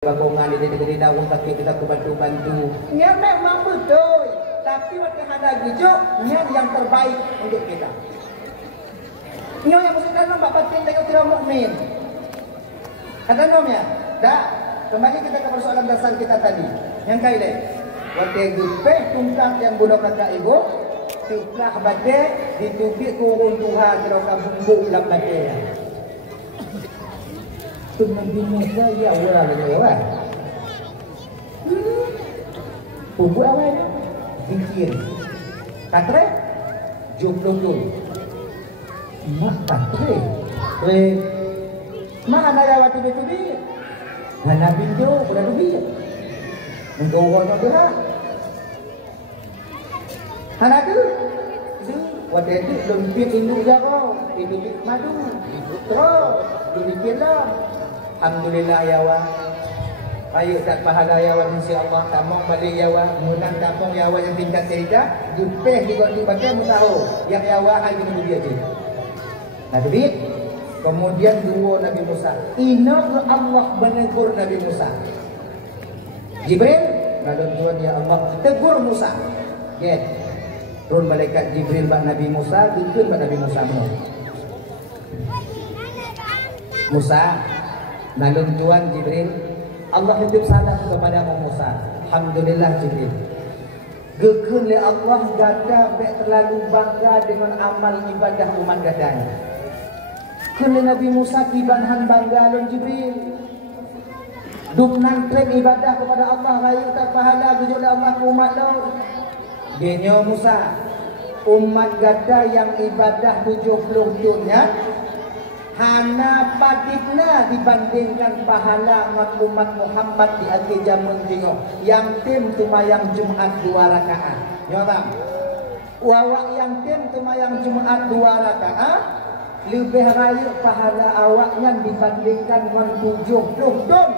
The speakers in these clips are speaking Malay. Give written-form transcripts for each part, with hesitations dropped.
Bagongan di daun tapi kita bantu-bantu. Nya memang betul, tapi waktu ada gijuk, nya yang terbaik untuk kita. Nya yang mesti dalam bapak penting tengok tidak mukmin. Kata nomnya, dah. Kembali kita ke persoalan dasar kita tadi. Yang kailan, waktu gupeh tungkang yang budak kakak ibu, tukah bade ditubik turun Tuhan kalau kabungku dalam bade. Nabi Musa ya Allah lagi apa? Buat apa ini? Zikir. Katre? Jodoh. Mak katre. Mak anak lawat tubi. Anak bintu udah tubi. Engkau orang berah. Anak tu. Waktu itu lempit induk jauh, induk madu, induk terus, demikianlah. Alhamdulillah ya wa. Ayo tak pahala ya wa insya-Allah tamong balik ya wa. Munang tamong ya wa yang tingkat cerita, jupeh di waktu bagai mutahu. Yang ya wa hai ini dia je. Nah, jadi kemudian dua Nabi Musa. Inna Allah menegur Nabi Musa. Jibril, lalu Tuhan ya Allah tegur Musa. Ya. Turun malaikat Jibril bak Nabi Musa, bikin bak Nabi Musa. Musa lalu Tuhan Jibril, Allah titip salam kepada Musa. Alhamdulillah Jibril. Gekun le Allah gada bek terlalu bangga dengan amal ibadah umat gadanya. Kun Nabi Musa tibanhan bangga lon Jibril. Duk nang klaim ibadah kepada Allah raya tak pahala tujuh Allah umat lo. Dia Musa, umat gada yang ibadah 70 dunia hana padikna dibandingkan pahala umat Muhammad di akhir zaman tengok yang tim tumayang Jumat 2 rakaat. Nyotam. Wawak yang tim tumayang Jumat 2 rakaat lebih raya pahala awaknya dibandingkan dengan 70 dun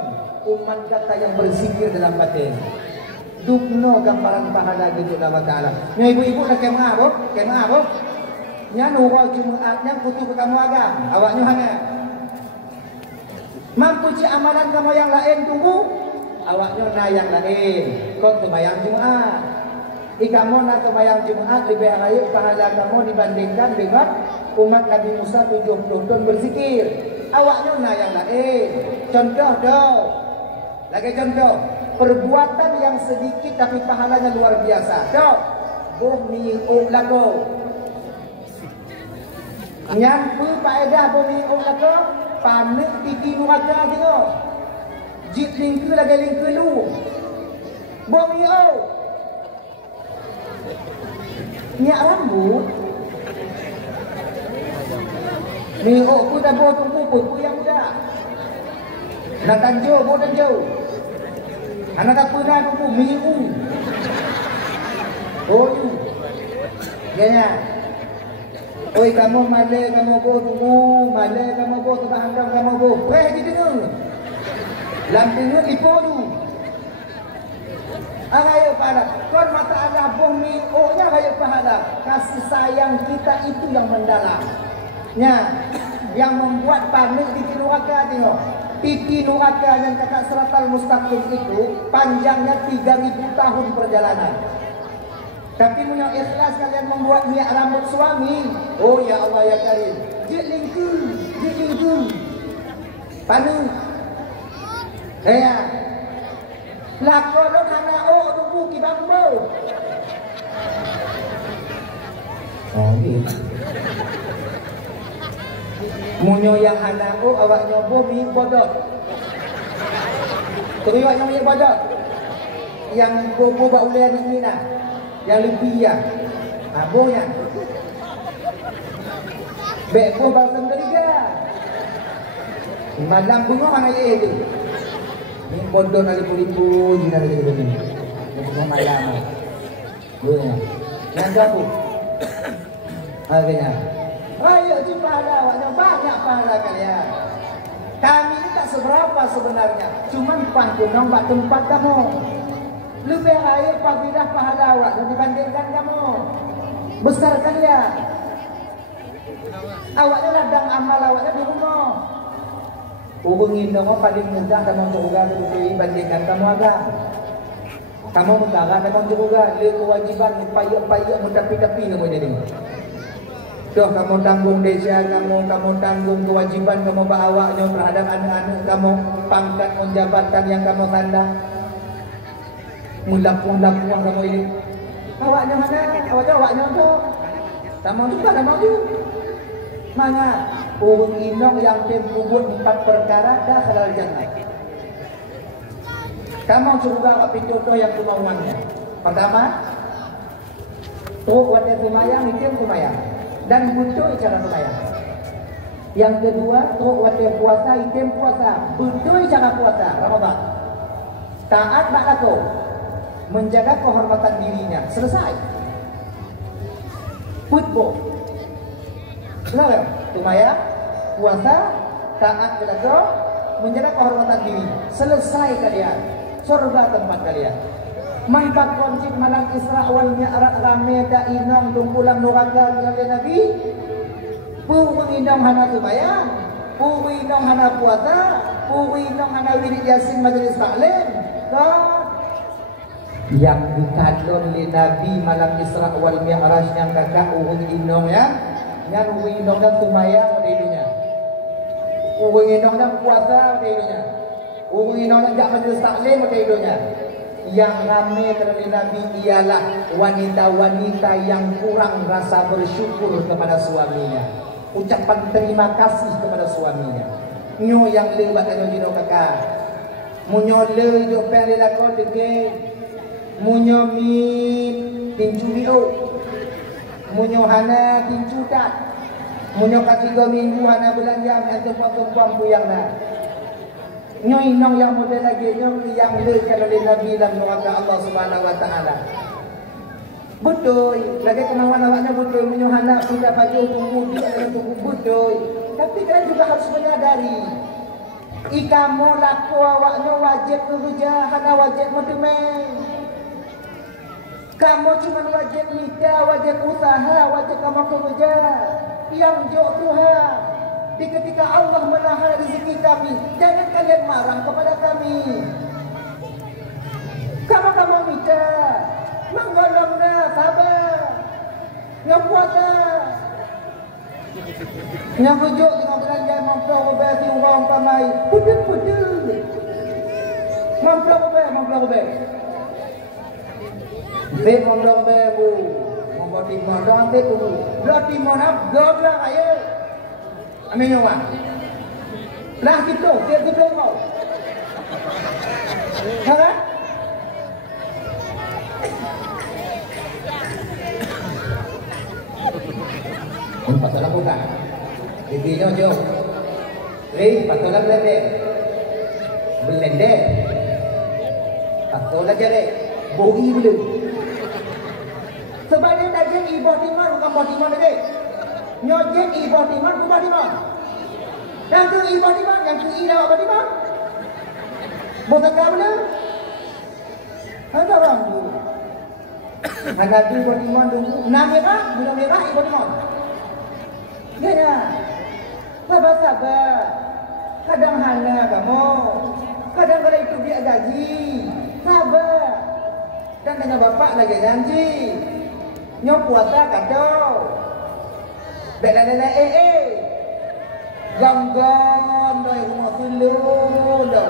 umat kata yang berzikir dalam batin. Dukno gambaran pahala gitu Allah Ta'ala. Nya ibu-ibu dah kemah apa? Nya nurul Jumatnya kutu ke kamu agam. Awaknya hanya mampu ci amalan kamu yang lain tunggu. Awaknya na yang lain. Kau tumayang Jumat. Ikamu na tumayang Jumat lebih raya pahala kamu dibandingkan dengan umat Nabi Musa 70 tahun berzikir. Awaknya na yang lain. Contoh dong. Lagi contoh. Perbuatan yang sedikit tapi pahalanya luar biasa. Dok, boh mi'u lago. Nyampu faedah boh mi'u lago, panik titi nuraka tengok. Jit lingku lagi lingku lu. Boh mi'u. Nyak rambut. Mi'u ku dah boh tunggu ku yang muda. Nak tanjau, boh tanjau. Anak tak pernah dulu miu. Oh you. Ya. Oi kamu male kamu go tunggu, male kamu go tu handang kamu go. Weh gitu tu. Lampinnya lipo tu. Ayo pahala. Kon mata Allah bumi ohnya ayo pahala. Kasih sayang kita itu yang mendalam. Nya yang membuat panik di neraka tengok. Titi neraka yang kakak seratal mustaqim itu panjangnya 3000 tahun perjalanan. Tapi punya ikhlas kalian membuat minyak rambut suami. Oh ya Allah ya Karim. Jik lingku. Panu. Ya. Lakonon hana tunggu kibambo. Oh gitu. Munyo yang anak awak nyobo mi bodoh. Teriwak yang mi bodoh. Yang bobo bak ulian ni nah. Yang lebih ya. Abonya. Beko balsam ketiga. Malam bunga mana ye tu. Ni bodoh nali pulipu di nali begini. Ni malam. Bunga. Yang gabu. Akhirnya. Ayo di pahala awaknya banyak pahala kalian. Kami ini tak seberapa sebenarnya, cuman pangkunong bak tempat kamu. Lebih ayo pabidah pahala awak dibandingkan kamu. Besar kalian. Awaknya ladang amal awaknya di rumah. Urung indong paling mudah kamu surga dibandingkan kamu agak. Kamu mengara kamu surga, le kewajiban payah tapi kamu jadi. Tuh kamu tanggung desa kamu tanggung kewajiban kamu bawanya terhadap anak-anak kamu, pangkat jabatan yang kamu tanda. Mulak-mulak kamu ini. Awaknya mana? Awaknya tu. Kamu juga kamu tu. Mana? Urung inong yang tempuh buat 4 perkara dah halal jannah. Kamu surga apa contoh yang kemauannya? Pertama, wadah kumayang, hitam kumayang. Dan butuh cara kumayang. Yang kedua, wadah puasa, hitam puasa. Butuh cara puasa, Ramadan. Taat tak laku. Menjaga kehormatan dirinya. Selesai. Football. Kenapa? Kumayang, puasa, taat laku, menjaga kehormatan diri. Selesai kalian. Surga tempat kalian. Mangkat koncik malang Isra wal Mi'raj rame da inong dumpulang neraka kalian Nabi. Purung inong hana sembahyang, purung inong hana puasa, purung inong hana wirid yasin majlis taklim. Yang dikadon li Nabi malang Isra wal Mi'raj yang kakak urung inong ya. Yang urung inong dan sembahyang di dunia. Urung inong dan puasa di dunia. Urung inong jak majlis taklim ke hidupnya. Yang ramai terhadap Nabi ialah wanita-wanita yang kurang rasa bersyukur kepada suaminya. Ucapan terima kasih kepada suaminya. Nyo yang lewat dengan jino kakak. Munyo le hidup peri lakon deke. Munyo mi tinju bio. Munyo hana tinju dat. Munyo katiga minggu hana belanja untuk potong puyang na. Nyoi nong yang model lagi nyoi yang lekat oleh Nabi dalam neraka Allah Subhanahu Wa Taala. Betul, lagi kemauan awaknya betul menyuhana pindah baju tunggu dia dengan tunggu betul. Tapi kalian juga harus menyadari, ikamu laku awaknya wajib kerja, hana wajib mendemeng. Kamu cuma wajib nikah, wajib usaha, wajib kamu kerja. Yang jauh Tuhan. Di ketika Allah menahan rezeki kami, jangan kalian marah kepada kami. Kamu minta, menggolongnya sabar, yang puasa, yang bujuk dengan belanja mampu obati orang pamai, pudut, mampu obati. Saya mampu obati, mampu timah, jangan tunggu. Belah timah nak, belah ayat. Amin nyawa. Lah kita, dia belum mau. Kan? Pasal apa kan? Intinya jauh. Pasal belende. Belende. Pasal aja deh. Bogi belum. Sebagai daging ibu timah bukan ibu timah lagi. Nyojek ibu timah bukan timah. Yang tu ibu timah, yang tu ida apa timah? Bosan kau belum? Ada orang tu. Ada tu ibu timah dulu. Nama merah ibu timah. Ya, sabar. Kadang hana kamu, kadang kalau itu dia gaji, sabar. Dan dengan bapak lagi janji, nyok puasa kacau. Bela gam doi rumah sulu dah.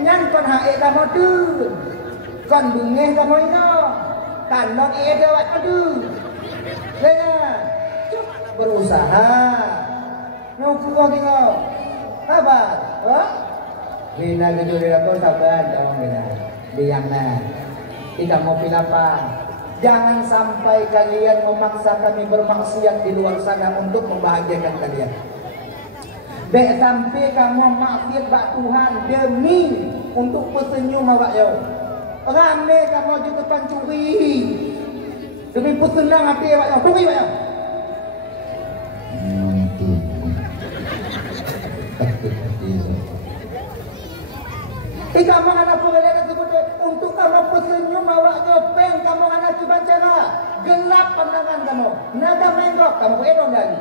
Nyan kon hae kamu tu, kon bungeh kamu ino, tandon dia buat padu. Ya. Berusaha nyukur tengok sabar bina kejuri aku sabar dong bina biangna tidak mau pilapa. Jangan sampai kalian memaksa kami bermaksiat di luar sana untuk membahagiakan kalian. Dek sampai kamu maksiat bak Tuhan demi untuk pesenyum awak yo. Rame kamu juga pancuri demi pesenang hati awak yo. Pergi awak yo. Kamu anak pengelian tersebut untuk kamu pesenyum awak nyopeng kamu anak coba cara gelap pandangan kamu nada menggok kamu edon lagi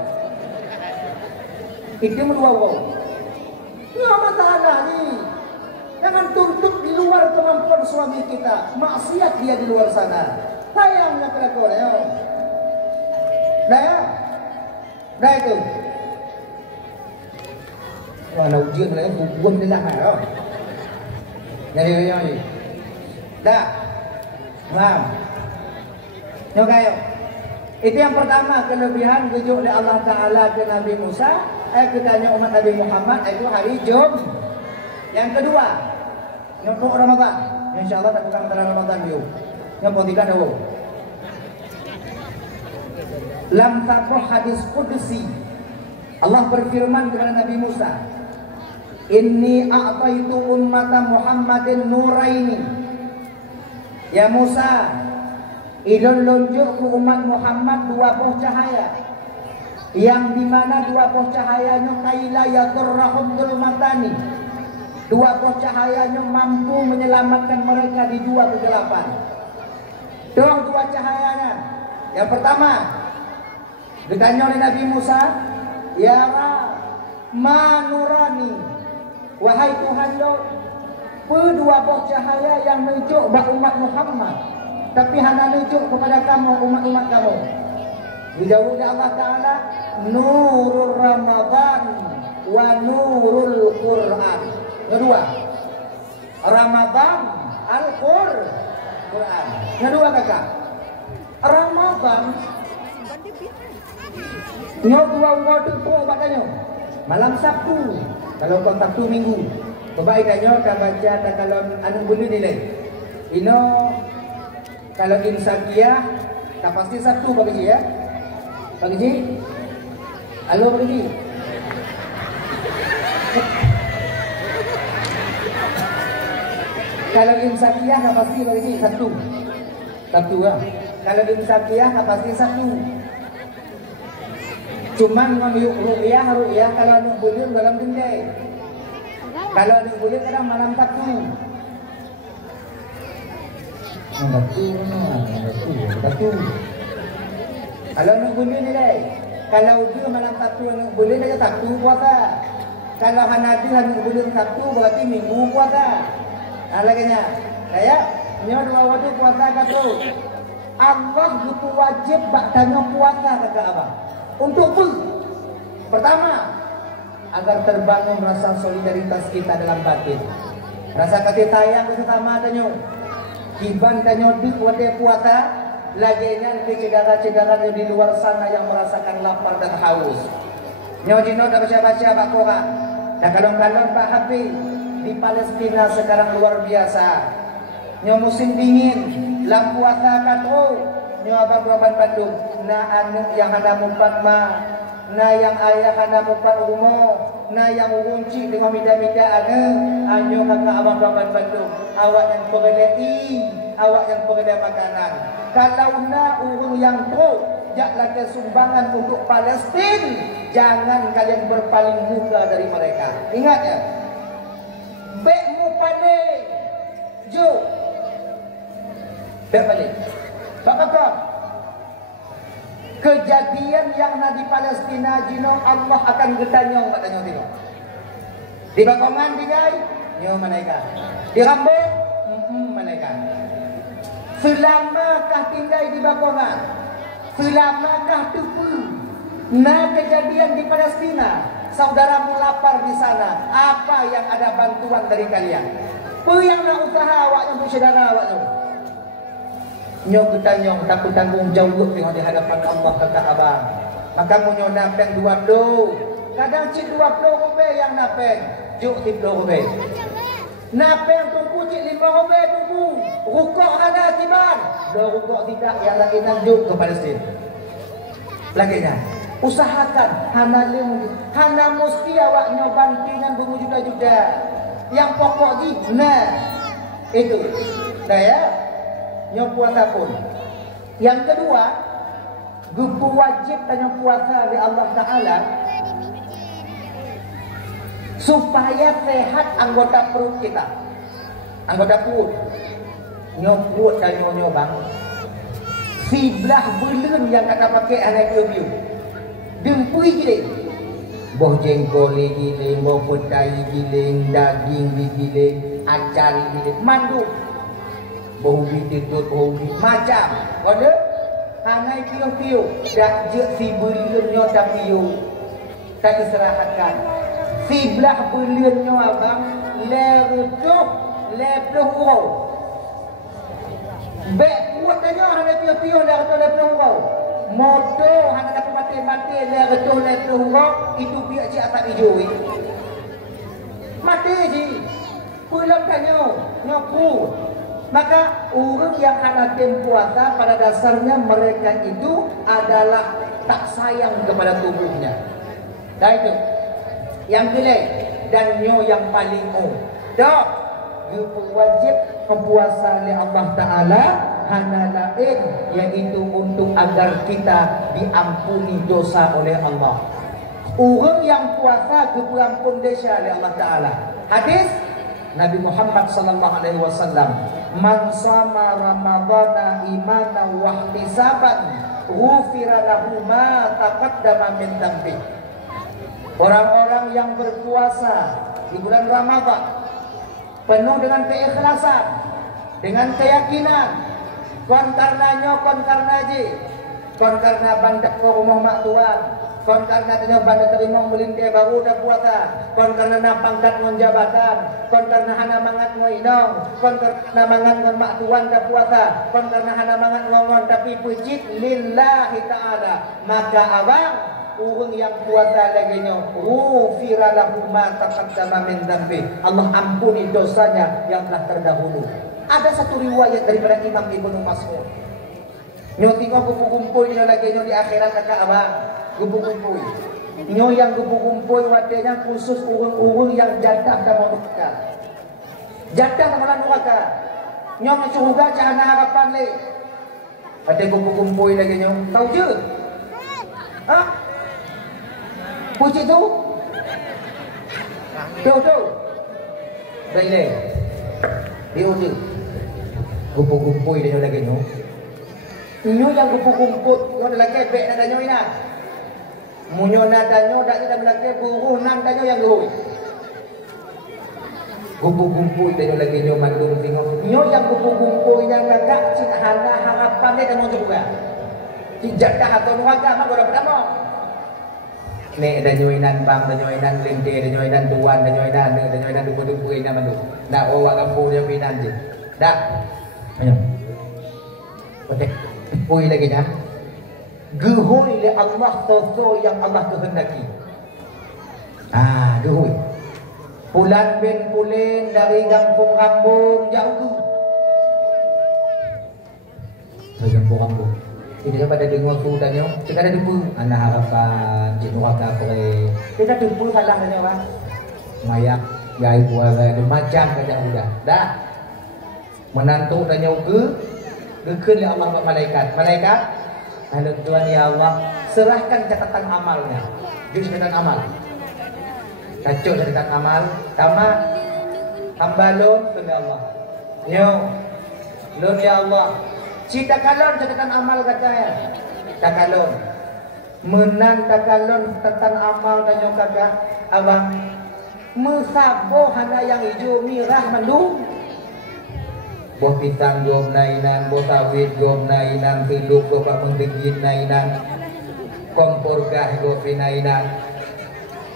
itu meluau Allah Ta'ala ni. Jangan tuntut di luar kemampuan suami kita. Maksiat dia di luar sana. Sayangnya kelakuan ya. Dah ya. Dah itu. Mana ujian lah, buang dia lah kan. Jadi. Dah. Faham? Nyok ayo. Itu yang pertama, kelebihan rujuk oleh Allah Ta'ala ke Nabi Musa, ketanya umat Nabi Muhammad, itu hari Jum. Yang kedua, nyok Ramadan. InsyaAllah tak bukan antara Ramadan dia. Nyok tiga dahulu. Lam takoh hadis Qudsi. Allah berfirman kepada Nabi Musa, Inni a'taitu ummata Muhammadin nuraini. Ya Musa, idul lunjuk ke umat Muhammad dua buah cahaya, yang dimana dua buah cahayanya kaila yaturrahum matani. Dua buah cahayanya mampu menyelamatkan mereka di dua kegelapan. Dua cahayanya. Yang pertama, ditanya oleh Nabi Musa, Ya manurani, wahai Tuhan lo, kedua buah cahaya yang menunjuk bagi umat Muhammad, tapi hanya menunjuk kepada kamu, umat-umat kamu. Dijawab oleh Allah Ta'ala, Nurul Ramadan wa Nurul Quran. Kedua, Ramadan, Al-Quran. Kedua kakak, Ramadan. Nyo dua waktu tu katanya malam Sabtu. Kalau kau Sabtu Minggu, kebaikannya kau baca tak kalau anu boleh nilai. Ino kalau insakiyah tak pasti Sabtu bagi ya. Bagi halo bagi. Kalau insakiyah tak pasti bagi Sabtu. Sabtu lah. Kalau insakiyah tak pasti Sabtu. Cuman ru'yah kalau anu bulan dalam dendai. Kalau anu bulan kadang malam Sabtu. Sabtu. Kalau anu bulan nilai. Kalau dia malam Sabtu anu bulan aja Sabtu puasa. Kalau hanadi anu bulan Sabtu berarti Minggu puasa. Lagi-nya. Ya, nyo dua waktu puasa kata. Allah itu wajib baktanya puasa kata abang. Untuk apa? Pertama, agar terbangun rasa solidaritas kita dalam batin. Rasa kasih sayang sesama tanya. Kiban tanya di waktu puasa, laginya ke cegara-cegara di luar sana yang merasakan lapar dan haus. Nyojino tak baca-baca Pak Koran. Dan kalon-kalon Pak Habib di Palestina sekarang luar biasa. Nyo musim dingin, lam puasa kato. Nyo abang Bandung, na anu yang ada mumpat ma, na yang ayah ada mumpat umo, na yang unci dengan mida-mida anyo kakak abang Bandung, awak yang pergelai, awak yang pergelai makanan. Kalau na urung yang pro, jaklah kesumbangan untuk Palestin, jangan kalian berpaling muka dari mereka. Ingat ya, bekmu pandai, jo, bek balik. Bapak, kejadian yang ada di Palestina jino Allah akan getanyong katanya tino. Di Bakongan digai, nyo menaikkan. Di Rambut, menaikkan. Selamakah tinggal di Bakongan? Selamakah tupu? Nah kejadian di Palestina, saudaramu lapar di sana. Apa yang ada bantuan dari kalian? Yang nak usaha awaknya untuk saudara awaknya. Nyo ketanyong takut tanggung jawab tengok di hadapan Allah kata abang. Maka munyo napeng 20. Kadang cik 20 rube yang napeng. Juk 10 rube. Napeng tunggu cik 5 rube tunggu. Rukuk ada tiban. Do rukuk tidak yang lagi nanjuk ke Palestin. Laginya usahakan hana mesti awak nyo bantingan berjuta-juta. Yang pokok di nah itu. Dah ya. Yang puasa pun. Yang kedua, gupu wajib tanya puasa oleh Allah Ta'ala supaya sehat anggota perut kita. Anggota perut. Nyoput dan nyobang. Si belah belum yang kata pakai anak review. Dempui gini. Boh jengkol giling, boh petai giling, daging giling, acar giling, mandu. Boh ubi tetut, boh ubi macam. Ada? Hanai piu-piu, dak je si beliunnya tak piu. Tak istirahatkan. Si belah beliunnya abang, le rutuh, le peluh. Bek kuat tanya hanai piu-piu dah kata le peluh. Moto hanai dapat mati-mati le rutuh le peluh, itu biak cik atak hijau. Mati je. Pulang tanya, nyoku. Maka orang yang hanatim puasa pada dasarnya mereka itu adalah tak sayang kepada tubuhnya. Dah itu. Yang pilih dan nyo yang paling dah wajib berpuasa oleh Allah Ta'ala hana lain yaitu untuk agar kita diampuni dosa oleh Allah. Orang yang puasa diampun dosa oleh Allah Ta'ala. Hadis Nabi Muhammad sallallahu alaihi wasallam, "Man shama ramadhana imanan wa ihtisaban, ghufira lahu ma taqaddama min dhanbi." Orang-orang yang berpuasa di bulan Ramadan penuh dengan keikhlasan, dengan keyakinan, kon karenanya kon karena je, kon karena bandak ke rumah mak tuan, kon karena tanya bandak terima melinte baru dah puasa, kon karena pangkat ngon jabatan, kon karena hana mangat ngon inong, kon karena mangat ngon mak tuan dah puasa, kon karena hana mangat ngon tapi puji lillahi ta'ala, maka abang orang yang puasa laginya ghufira lahu ma taqaddama min dhanbi, Allah ampuni dosanya yang telah terdahulu. Ada satu riwayat daripada Imam Ibnu Mas'ud, nyo tengok kumpul nyo laginya di akhirat kakak abang kumpul nyo yang kumpul wadenya khusus urung-urung yang jadah dan neraka, jadah dan neraka nyo surga jangan harapan le ada kumpul lagi nyo tahu je ha. Puji tu. Tu. Baiklah. Dia tu. Kumpul dia lagi nyo. Nyo yang kumpul, nyo lagi bek nak nyo ina. Munyo nada nyo dak kita lagi buruh nan nyo yang luy. Kumpul dia lagi nyo mandung tengok. Nyo yang kumpul yang kakak cik hana harapan dia temu juga. Tidak dah atau neraka mah bodoh pertama. Nek ada nyoinan bang, ada nyoinan linte, ada nyoinan tuan, ada nyoinan duku-duku ina mandu. Dak awak kampung dia pinan je. Dak. Ayo. Oke. Pui lagi nya. Gehui le Allah sesuai yang Allah kehendaki. Gehui. Pulan bin pulin dari kampung-kampung jauh. Dari kampung-kampung. Tidak pada dengar tu tanya, cakap ada debu, anak harapan, jenuh apa boleh. Kita debu kalah tanya orang, mayak, gay buat macam kerja udah, dah. Menantu tanya ke Allah buat malaikat, lalu Tuhan ya Allah, serahkan catatan amalnya, jadi catatan amal, kacau catatan amal, tamat, hamba lon, ya Allah, lon ya Allah. Cita kalon catatan amal katanya. Takalon. Menang takalon catatan amal tanya kakak. Abang. Mesabo hana yang hijau mirah mendung. Boh pisang gom nainan, boh sawit gom nainan, tiluk bapak menggigit nainan. Kompor gah gom nainan.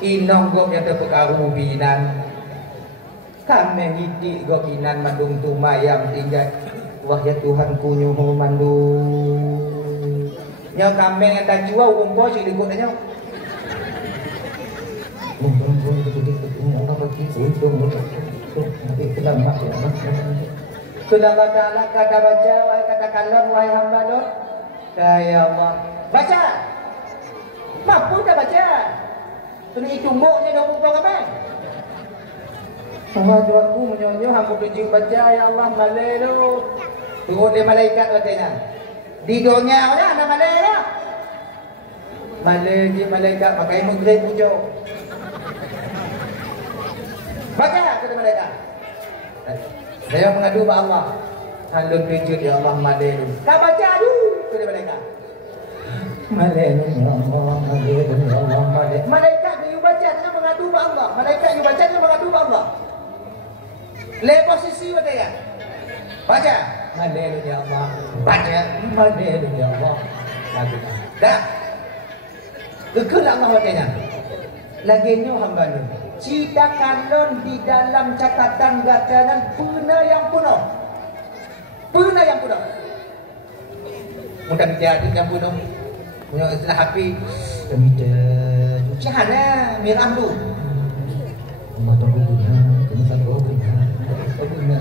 Inong gom yang terpekaru binan. Kami hidik gom inan mandung tumayam tinggal. Wahya Tuhanku nyuruh mandung. Nya kambing yang dah jual umpo si dikut nya. Sudah kata baca, wahai katakanlah wahai hamba Nur. Ya Allah. Baca. Mampu dah baca. Tuni itu muknya dah umpo kambing. Sama Tuhanku menyonyo aku tunjuk baca ya Allah malaikat. Tunggu dia malaikat katanya. Di dunia ada nama malaikat. Malaikat pakai mugrid pujo. Baca kata malaikat. Saya mengadu kepada Allah. Lalu tunjuk ya Allah malaikat. Kau baca aduh kata malaikat. Malaikat ya Allah, malaikat ya Allah, malaikat. Malaikat dia Malaikat you baca dia mengadu pada Allah. Le posisi baca ya. Baca. Malaikat ya Allah. Baca. Malaikat ya Allah. Lagu. Dah. Kekal Allah bacanya. Laginya hamba lu. Citakan lon di dalam catatan gacaan puna yang puno. Puna yang puno. Mudah menjadi yang puno. Punya istilah HP. Kemita. Cahana mirah lu. Mata aku guna. Kemita aku guna. Aku guna.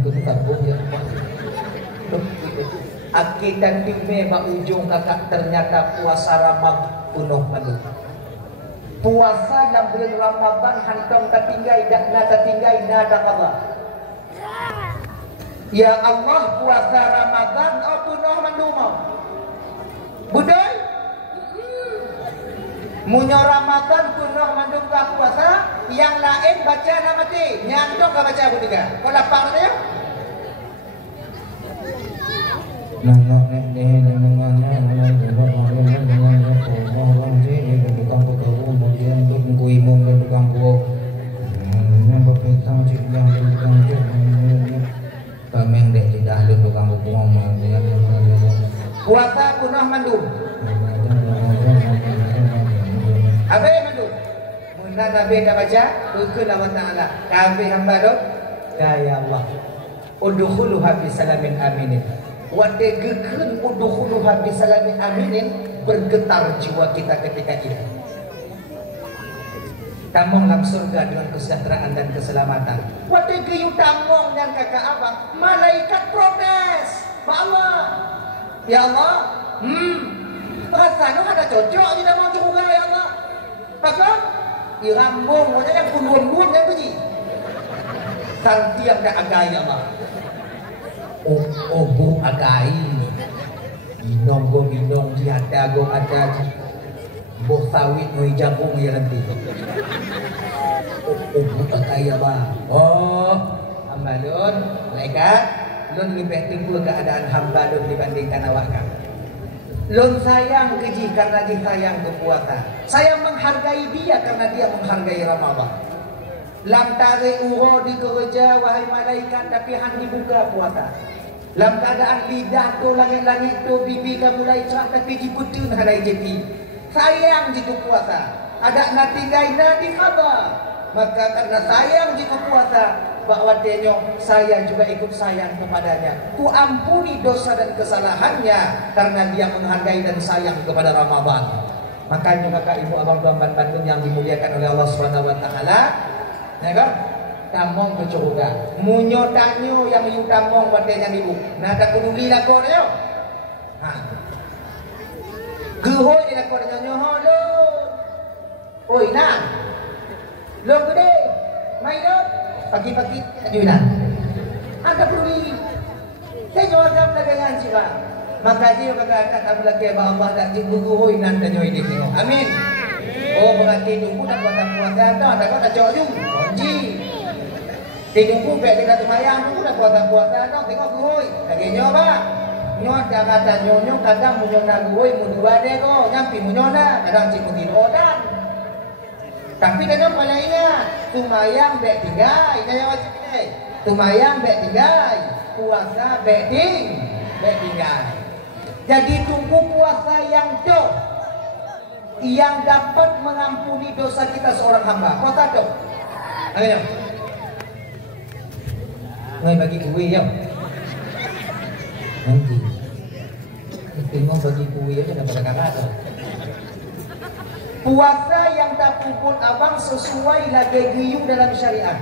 Aku tak boleh. Akitan time mak ujung kakak ternyata puasa Ramadan penuh madu. Puasa dalam bulan Ramadan hantam tertinggai dan tertinggai nada Allah. Ya Allah puasa Ramadan oh penuh madu mau. Budai? Munyo Ramadan penuh madu puasa, yang lain baca nama ti, nyandong ke baca juga. Kau lapang dia? Nangak nek dengan puasa punah mandum. Apa yang mandum? Muna Nabi dah baca, ukul Allah Ta'ala. Kami hamba dok, ya Allah. Udkhuluha bisalamin aminin. Wadegekun udkhuluha bisalamin aminin, bergetar jiwa kita ketika itu. Tamong dalam surga dengan kesejahteraan dan keselamatan. Wadegeyu tamong dan kakak abang, malaikat protes. Allah, ya Allah, rasanya ada cocok di dalam surga ya Allah. Maka irambung, maknanya yang pun-pun yang tuji. Santiap dah agai ya Allah. Obo agai, ginong go ginong, jihada go ada, boh sawit noi jabung ya nanti. Obo agai ya bang. Oh, hamba lun, malaikat, lun lebih tinggi keadaan hamba lun dibandingkan awak kan. Lun sayang keji karena dia sayang kepuasa. Saya menghargai dia karena dia menghargai Ramadan. Lam tarik uro di kerja wahai malaikat tapi hang dibuka puasa. Dalam keadaan lidah tu langit-langit tu bibi dah mulai cerah tapi dibutun halai jadi. Sayang jika puasa. Ada nanti gaina di khabar. Maka karena sayang jika puasa, bahwa denyo saya juga ikut sayang kepadanya. Ku ampuni dosa dan kesalahannya karena dia menghargai dan sayang kepada Ramadan. Makanya kakak ibu abang tuan Bandung yang dimuliakan oleh Allah Subhanahu Wa Taala. Ya kan? Tamong ke surga. Munyo tanyo yang yu tamong wadenya ibu. Nada peduli lah kau dia. Ha. Gehoy dia kau dia nyoho lo. Oi nang. Lo gede. Mai lo. Pagi-pagi ajunan. Anda peduli. Saya jawab dagangan jiwa. Maka dia berkata tak lagi Allah tak dibuguhoi nan tanyo ini. Amin. Oh berarti tunggu nak buat puasa dah. Tak kau tak jawab ju. Ji. Tunggu pek dia semayang tunggu nak buat puasa dah. Tengok guhoi. Lagi nyo ba? Nyo dah kata nyo kadang munyo nak guhoi mun dua deh ko. Nyampi munyo na kadang cikgu tino dan. Tapi kadang pada ingat semayang bek tinggai. Saya wajib ni. Semayang bek tinggai. Puasa bek tinggai. Jadi tunggu puasa yang tu yang dapat mengampuni dosa kita seorang hamba. Puasa tu. Ayo. Ngai bagi kuih ya. Nanti. Tengok bagi kuih aja dapat kata. Puasa yang tak puput abang sesuai lagi giyu dalam syariat.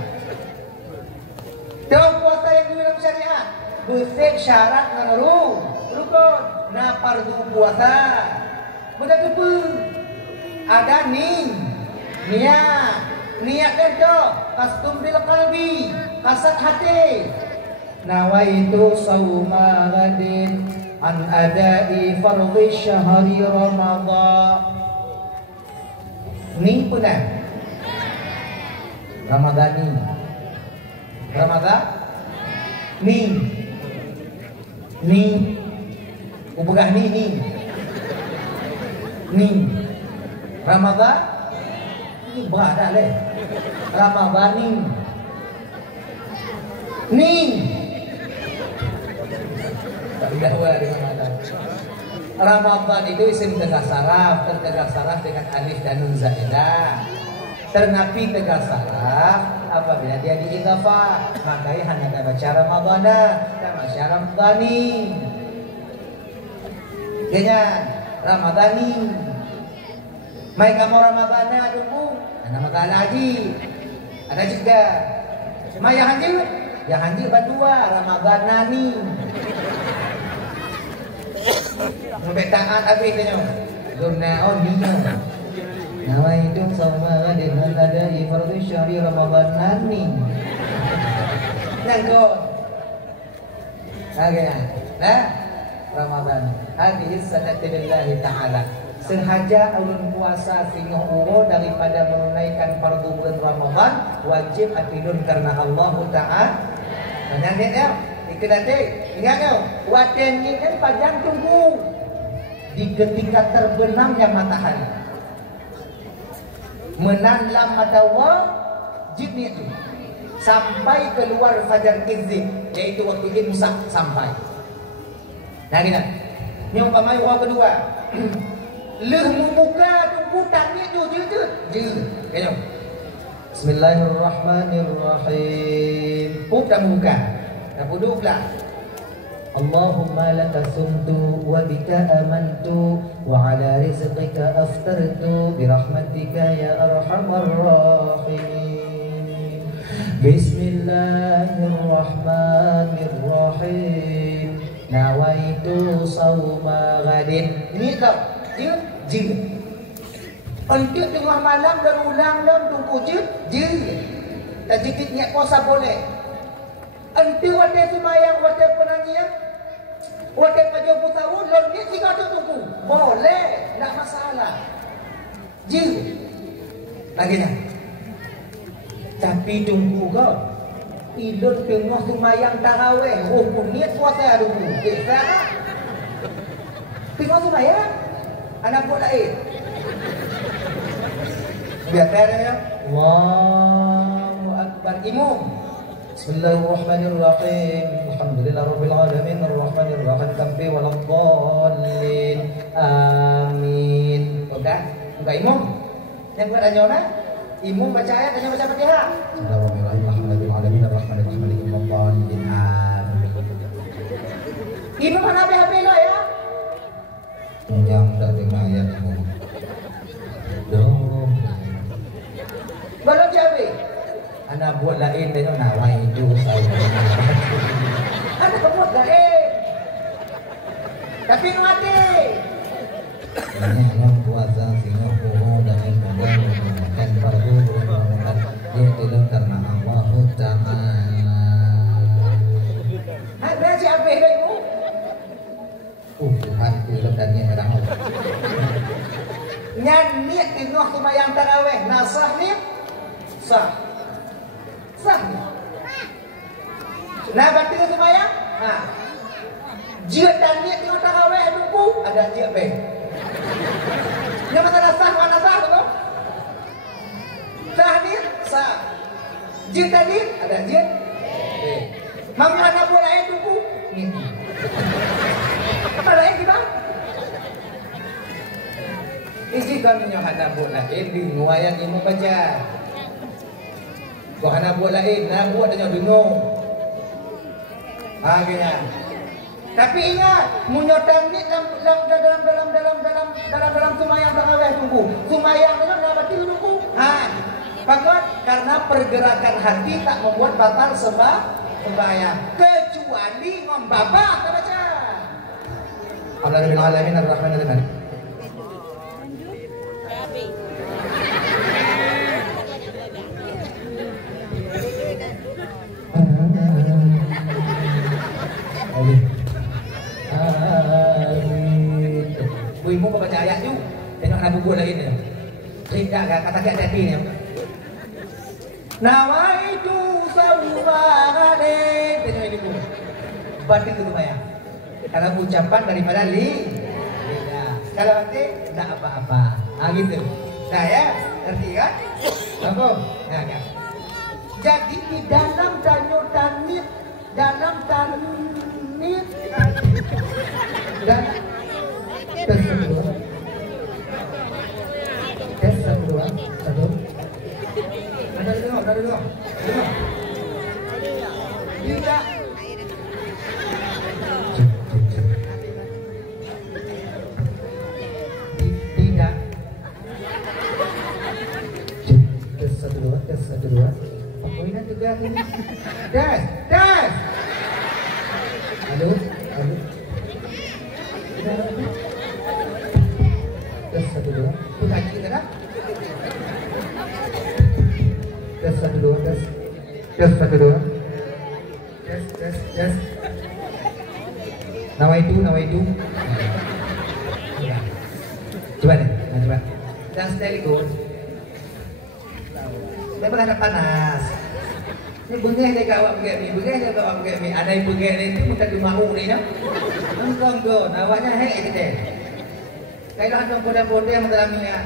Tahu puasa yang giyu dalam syariat? Bersih syarat menurut rukun. Na fardu puasa. Mudah tu ada niat itu kastum bil qalbi, kasat hati. Nawaitu sauma ghadin an adai fardhi syahri Ramadan. Ni puna Ramadani. Ramadan ni ubah ni Ramadan ini berada leh. Ramadaning. Ning. Tak ada di Ramadan. Ramadan itu isim tegak saraf, tertegak saraf dengan alif dan nun zaidah. Ternapi tegak saraf apabila dia diidhafah, maka hanya ada baca Ramadana dan baca Ramadani. Dengan Ramadani. Mai kamu Ramadana dulu, ada maka lagi. Ada juga. Mai yang hanji berdua Ramadanani. Sampai taat habis tanya. Zurnaon dia. Nawaitu sama dengan ada fardhu syahri Ramadanani. Nangko. Nah, Ramadan. Hadis sanad lillahi taala. Sengaja ulun puasa singoh uro daripada menunaikan fardu bulan Ramadan wajib atidun karena Allah Taala. Nanti ya, ingat ya, waden ini panjang tunggu di ketika terbenamnya matahari. Menanlam mata wajib itu sampai keluar fajar kizib, yaitu waktu imsak sampai. Nah ini, ini umpamai orang kedua. Leh membuka tunggu tangnya tu je. Kayaknya. Bismillahirrahmanirrahim. Puk dah membuka. Dah duduklah. Allahumma laka sumtu wa bika amantu wa ala rizqika aftartu bi rahmatika ya arhamar rahimin. Bismillahirrahmanirrahim. Nawaitu sawma ghadin. Ini kau je. Untuk tengah malam berulang tunggu je. Tak jikit niat puasa boleh. Untuk wadah semayang, wadah penangian, wadah pajak pusawun, niat tinggal tunggu. Boleh, tak masalah. Je. Laginya. Tapi tunggu kau. Idul tengah semayang tarawih. Niat puasa tunggu. Salah. Tengah semayang. Anak buat lain. Biar ya. Allahu Akbar. Imam. Bismillahirrahmanirrahim. Alhamdulillah Rabbil Alamin. Ar-Rahmanirrahim. Kampi waladdallin. Amin. Udah? Buka imam. Yang buat anyona. Imam baca ayat dan baca Fatihah. Bismillahirrahmanirrahim. Alhamdulillah Alamin. Ar-Rahmanirrahim. Waladdallin. Amin. Imam mana habis-habis lah ya. Yang tak dengar ayat ini. Belum jadi. Anak buat lain dia nawai itu saya. Anak buat lain. Tapi mati. Ini yang puasa singa puhu dan dan fardu dan itu karena Allah Taala. Ada siapa itu? Tuhan itu dan yang orang. Nyanyi tengok sembahyang tarawih nasah ni sah. Sah. Nah berarti sembahyang. Nah. Jia dan ni tengok tarawih buku ada jia be. Yang mana sah mana sah tu? Sah ni sah. Jia tadi ada jia. Mana boleh buku ni. Apa lagi bang? Isi kami yang ada buat lain di nuayang imu baca. Kau hana buat lain, nak buat dengan bingung. Akhirnya. Tapi ingat, munyotang ni dalam sumayang tarawih tunggu. Sumayang itu nak berarti tunggu. Pakot karena pergerakan hati tak membuat batal sembahyang. Kecuali membabak tak baca. Alhamdulillah alamin ar-rahmanir-rahim. Ibu mau baca ayat tu, tengok nak buku lain ni. Tidak kata hati ni. Nawaitu sawmane, tengok ini bu. Batik itu bayang. Kalau ucapan daripada li. Kalau nanti tak apa-apa. Gitu. Nah ya, ngerti kan? Apa? Nah, kan? Jadi di dalam danau tanit, dan tes dua, satu. Ada dulu. Tidak. Tes dua. Poinnya juga ini. Das. Halo. Tes dua. Kita lagi kan? Tes dua. Tes. Nawaitu. Coba deh, coba. Dan steady go. Memang ada panas. Ini bunga dia kawak begini, ada yang begini itu muka dimau ni ya. Engkau go, nawanya hei itu deh. Kalau ada bodoh yang mengalaminya,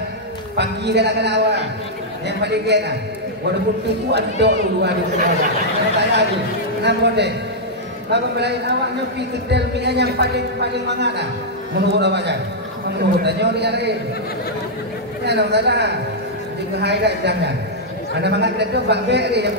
pagi kadang-kadang awak, yang paling kena. Walaupun itu ada dulu tak lagi. Kenapa deh? Bapak belain awaknya pi kedel pi yang paling mangana. Menurut awaknya, menurut nyori hari. Ya nak salah. Jika hari dah jamnya. Ada mangat itu bangke ni yang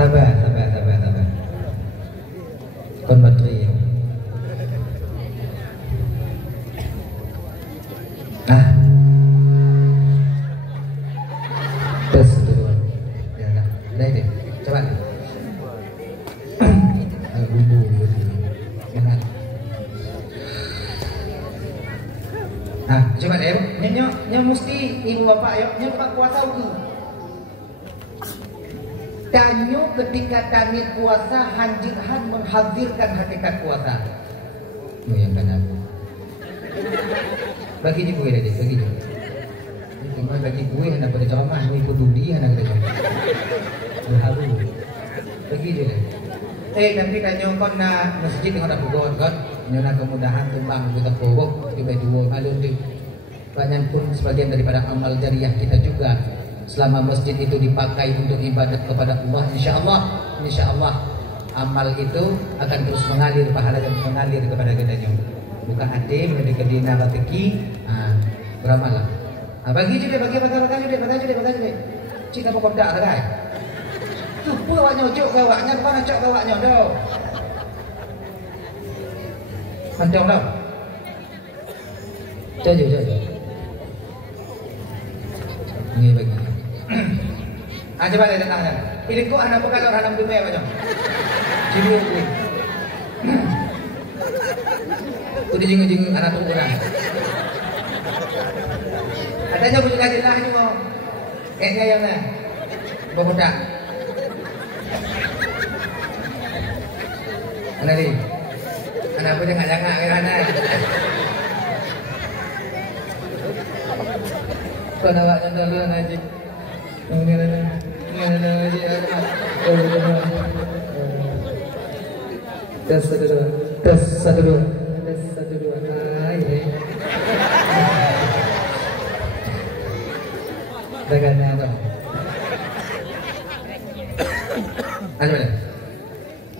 sabar. Kon bateri. Tes dulu. Ya dah. Deh. Coba. Bumbu. Jangan. Coba deh. Nyo mesti ibu bapak yo, nyo pak puasa itu. Tanyo ketika tanit puasa hanjithan menghadirkan hakikat puasa. Yang kanan. Bagi ni gue deh, bagi ni. Cuma bagi gue hendak pada ceramah, gue peduli hendak pada ceramah. Berharu. Bagi je deh. Tapi tanyo kon na masjid tengok dak bugon kan. Nyo na kemudahan tumbang kita pokok tiba dua alun tu. Banyak pun sebagian daripada amal jariah kita juga. Selama masjid itu dipakai untuk ibadat kepada Allah, insya Allah amal itu akan terus mengalir, pahala dan mengalir kepada kitanya. Bukan hati menjadi kedina rezeki, beramal. Bagi deh. Cik apa kau dak kan? Tu awaknya ujuk awaknya, depan ujuk awaknya dah. Mantap dah. Jom. Ini bagi. Coba deh tengah. Pilih kok anak bekal orang tu macam. Jadi ni. Tu dijing anak tu orang. Katanya bujuk jelas ni mau. Kayaknya yang mana? Bobodak. Mana ni? Anak pun jangan ke mana. Kau nak buat contoh dulu Najib. Tes satu dua. Dagannya apa?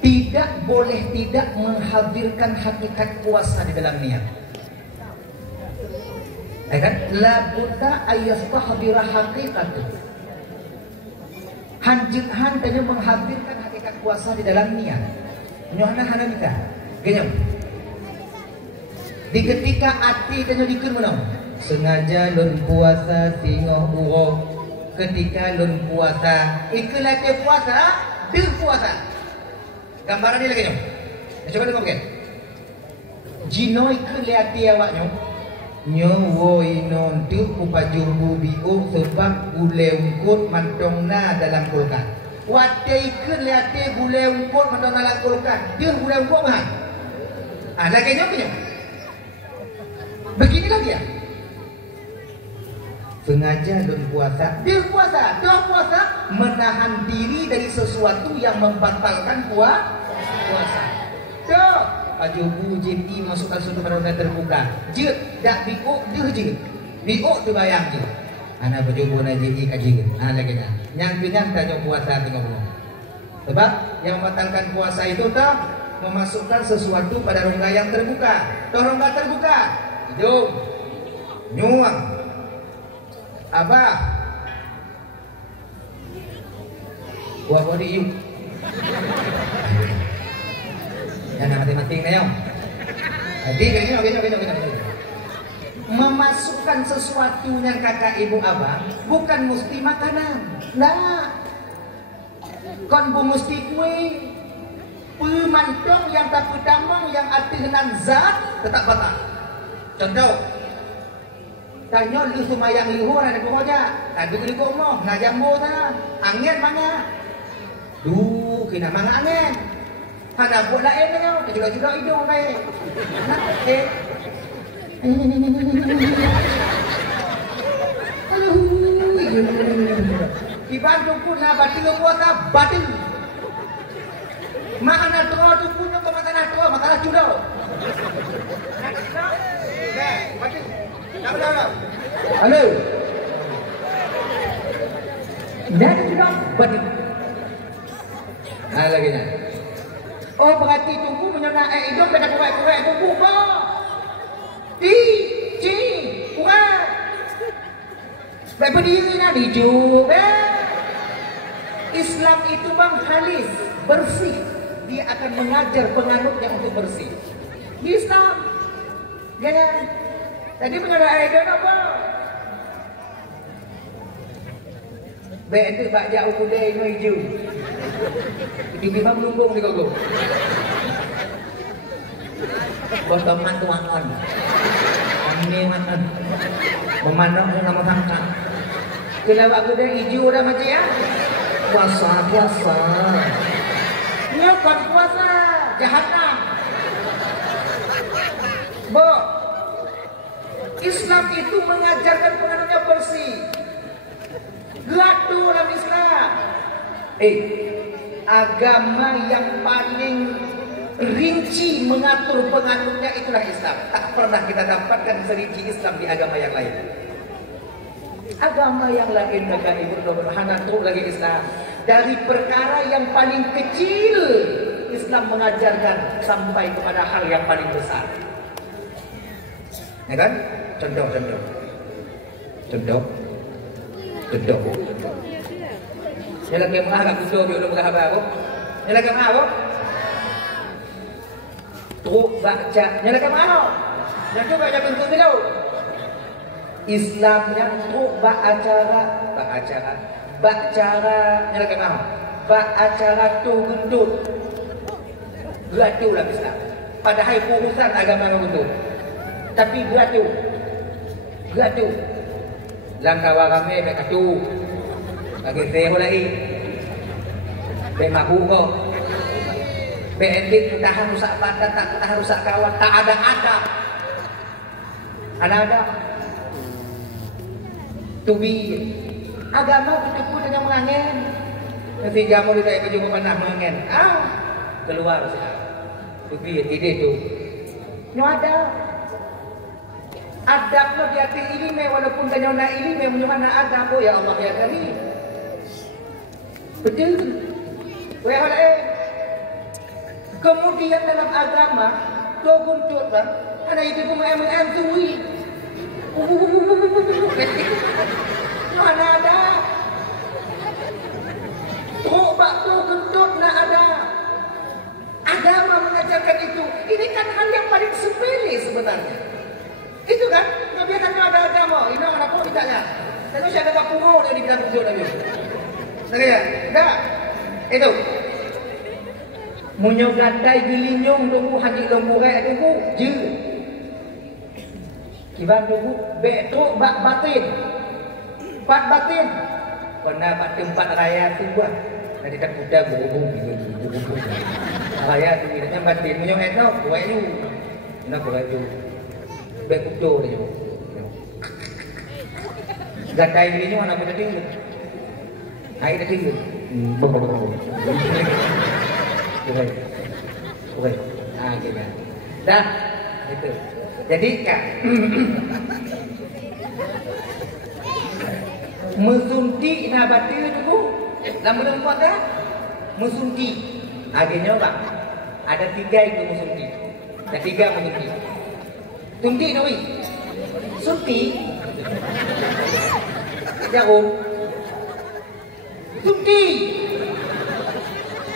Tidak boleh tidak menghadirkan hakikat puasa di dalam niat. Kan? La budda ayyastahdira haqiqatu. Han tanya menghadirkan hakikat puasa di dalam niat. Nyohana hanamika. Genyam. Di ketika hati tanya dikun menang. Sengaja lun puasa singoh uwo. Ketika lun puasa ikulah dia puasa, dia puasa. Gambaran ni lagi nyom. Coba tengok kan. Jino ikut lihat dia awaknya. Nyowo inon tu upajumbu biu sebab gulai ungkut mantongna dalam kulkas. Watai ikut lihat gulai ungkut mantong dalam kulkas. Dia gulai ungkut mah. Lagi punya. Beginilah dia. Sengaja dan puasa. Dia puasa. Dia puasa menahan diri dari sesuatu yang membatalkan puasa. Tuh. Pajubu JP masukkan suatu pada orang terbuka. Je, dak biuk je. Biuk tu bayang je. Anak pajubu na JP kaji. Lagi dah. Yang tanya puasa tengok belum. Sebab yang membatalkan puasa itu tak memasukkan sesuatu pada rongga yang terbuka. Tuh rongga terbuka. Hidung, nyuang, abah, buah bodi yuk. Jangan mati-mati na yun. Memasukkan sesuatu yang kakak ibu abang bukan mesti makanan. Nah, kon bu mesti kue. Pemantong yang tak pertama yang artinya zat tetap batal. Contoh, tanya lu sumayang lihur ada pokoknya. Tadi ni kau mau ngajak mo ta. Angin mana? Du kena mana angin? Hana buat lain tengok, juga hidung baik. Di Bandung pun nak batin puasa batin. Mana doa tu punya pemasalah doa, masalah curau. Batin. Halo. Dah curau batin. Lagi nak. Oh berarti tunggu menyona hidup dengan kuat-kuat tunggu kok. Kuat. Baik berdiri nak hidup. Islam itu bang khalis, bersih. Dia akan mengajar penganutnya untuk bersih. Di Islam. Jangan. Tadi menyona hidup apa? Baik itu bak jauh kudai no hijau. Di bimang lumbung di gogo. Bos teman tuan on. Ini makan. Memandang nama tangkap. Kelawak kuda hijau dah macam ya. Puasa. Ini kan puasa. Jahanam. Bo. Islam itu mengajarkan penganutnya bersih. Gelatu dalam Islam. Agama yang paling rinci mengatur penganutnya itulah Islam. Tak pernah kita dapatkan serinci Islam di agama yang lain. Agama yang lain kakak ibu berhanatuk lagi Islam. Dari perkara yang paling kecil Islam mengajarkan sampai kepada hal yang paling besar. Ya kan? Contoh. Dia lagi mahal kat kuda dia belum berapa apa. Dia lagi mahal apa? Truk baca. Dia lagi mahal. Yang tu baca bentuk dulu. Islam yang truk acara. Dia lagi mahal. Acara tu gendut. Gelatu lah Islam. Padahal urusan agama gendut. Tapi gelatu. Langkah warame mek katu. Lagi seho lagi. Mek mahu kok. Mek endik tahan rusak badan, tak tahan rusak kawan, tak ada adab. Ada. Tubi agama itu dengan mengangen. Nanti jamu di daerah juga pernah mengangen. Keluar sih. Tubi ide tu. Nyo ada. Adabnya di hati ilmu walaupun tanya nak ilmu menyuhana adab ya Allah ya Karim. Betul. Kemudian dalam agama tu buntut bang, ada itu pun tuwi. Mana ada? Bak tu buntut nak ada. Agama mengajarkan itu. Ini kan hal yang paling sepele sebenarnya. Itu kan, Nabi kata ada agama, ini mana pun tidaknya. Dan masih ada kapuro dia dibilang betul Nabi. Nakaya, dah, itu. Munyo gatai gilinyong tunggu haji lembu rek tunggu, je. Iban dulu betul bak batin. Bat batin. Pernah bat tempat raya tu buat. Nanti tak muda berhubung. Raya tu bilanya batin. Menyong etno, buat tu. Nak buat tu. Bek kudo ni. Gatai ini mana pun tadi. Air tadi. Okey. Ah, gitu. Dah. Itu. Jadi kan mesuntik nak baca tu lama-lama buat dah mesuntik akhirnya bang ada 3 itu mesuntik ada 3 mesuntik suntik nawi suntik jarum suntik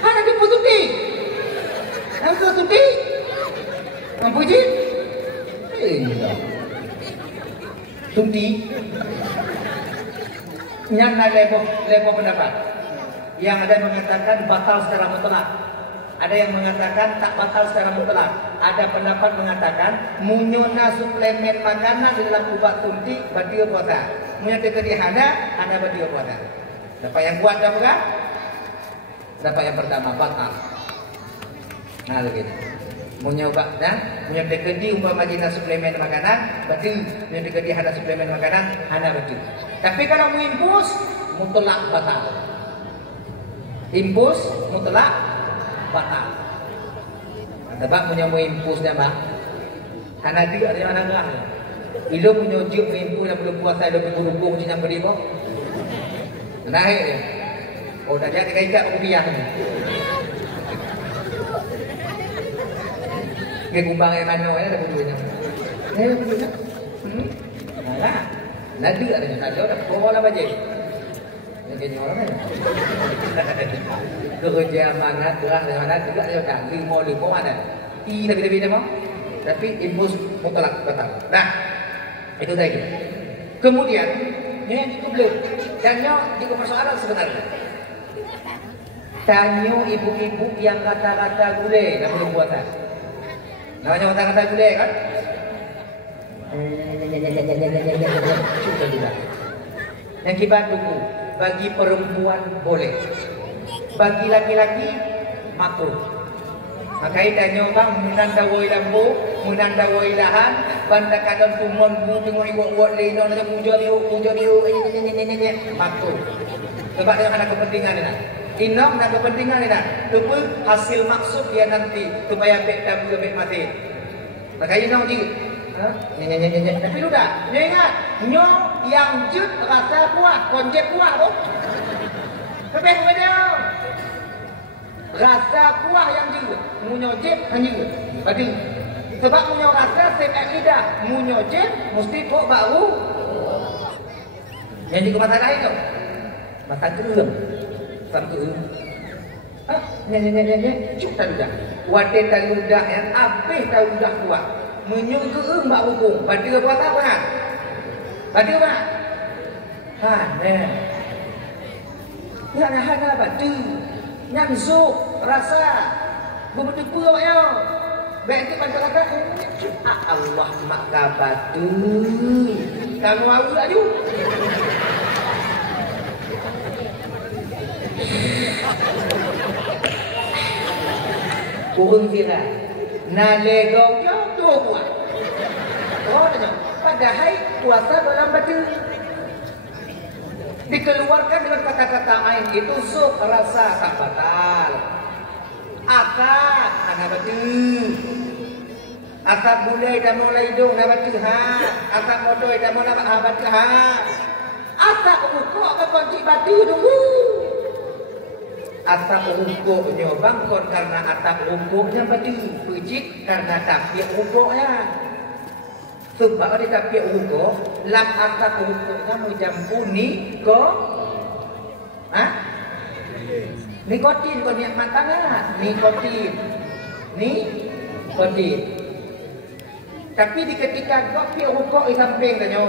mana dia pun suntik apa suntik mampu je suntik yang ada level pendapat yang ada mengatakan batal secara mutlak, ada yang mengatakan tak batal secara mutlak, ada pendapat mengatakan munyona suplemen makanan di dalam ubat suntik batil puasa, munya terjadi hana batil puasa. Dapat yang kuat dah bukan? Dapat yang pertama batal. Nah begitu. Munya ubat dan munya terjadi umpama jina suplemen makanan batil, munya terjadi hana suplemen makanan hana batil. Tapi kalau mengimpus mutlak batal. Impus mutlak batal. Sebab punya mengimpusnya mah. Karena dia ada mana enggak. Bila punya juk mengimpus dan belum puasa dia berhubung dengan beribu. Naik dia. Oh dah jadi ikat rupiah ni. Ke kumbang yang mana dah berduanya. Berduanya. Nah. Nanti ada yang saja dah bola baje. Yang jadi orang ni. Kerja amanat gerak dari mana juga ada dah 5 ada. Tapi nama. Tapi impus mutlak batal. Nah, itu tadi. Kemudian yang ditulis dan juga persoalan sebenarnya. Tanya ibu-ibu yang kata-kata gulai dan belum buatan. Namanya kata-kata gulai kan? Yang kibat dulu bagi perempuan boleh, bagi laki-laki makruh. Makanya tanya bang menandawai lampu, menandawai lahan, banda kadang tumon bu tengok iwak leno nak puja dia makruh. Sebab dia ada kepentingan ni. Inam nak kepentingan ni nak. Tepuk hasil maksud dia nanti supaya bek lebih mati. Makanya inam juga. Tapi sudah, nyo ingat, nyo yang jut rasa kuat, konjek kuat tu. Lebih kepada rasa kuat yang jut, munyo jep hanya pada. Sebab munyo rasa sebab lidah, munyo jep mesti kok baru. Yang juga masalah itu, masalah kelem, sampai cukup tak ludah. Wadah tak ludah yang habis tak ludah kuat. Menyuruh mbak hukum badil puasa apa nak? Badil apa? Ya nah badil nyanzuk rasa betul pula ya baik itu pada kata Allah maka badil kamu awal aju kurung viral na legok buat. Oh, padahal puasa dalam batu dikeluarkan dengan kata-kata lain itu zuk rasa tak batal. Akad anak batu. Akad bulai dah mulai hidung nak batu ha. Akad modoi dah mulai batu ha. Akad ukuk ke kunci batu dulu. Atap rukuknya bangkot karena atap rukuknya badi pejik karena tapik rukuknya. Sebab ada tapik rukuk, lam atap rukuknya menjampu nikotin kau niat matangnya, nikotin. Tapi di ketika tapik rukuk di samping tanya,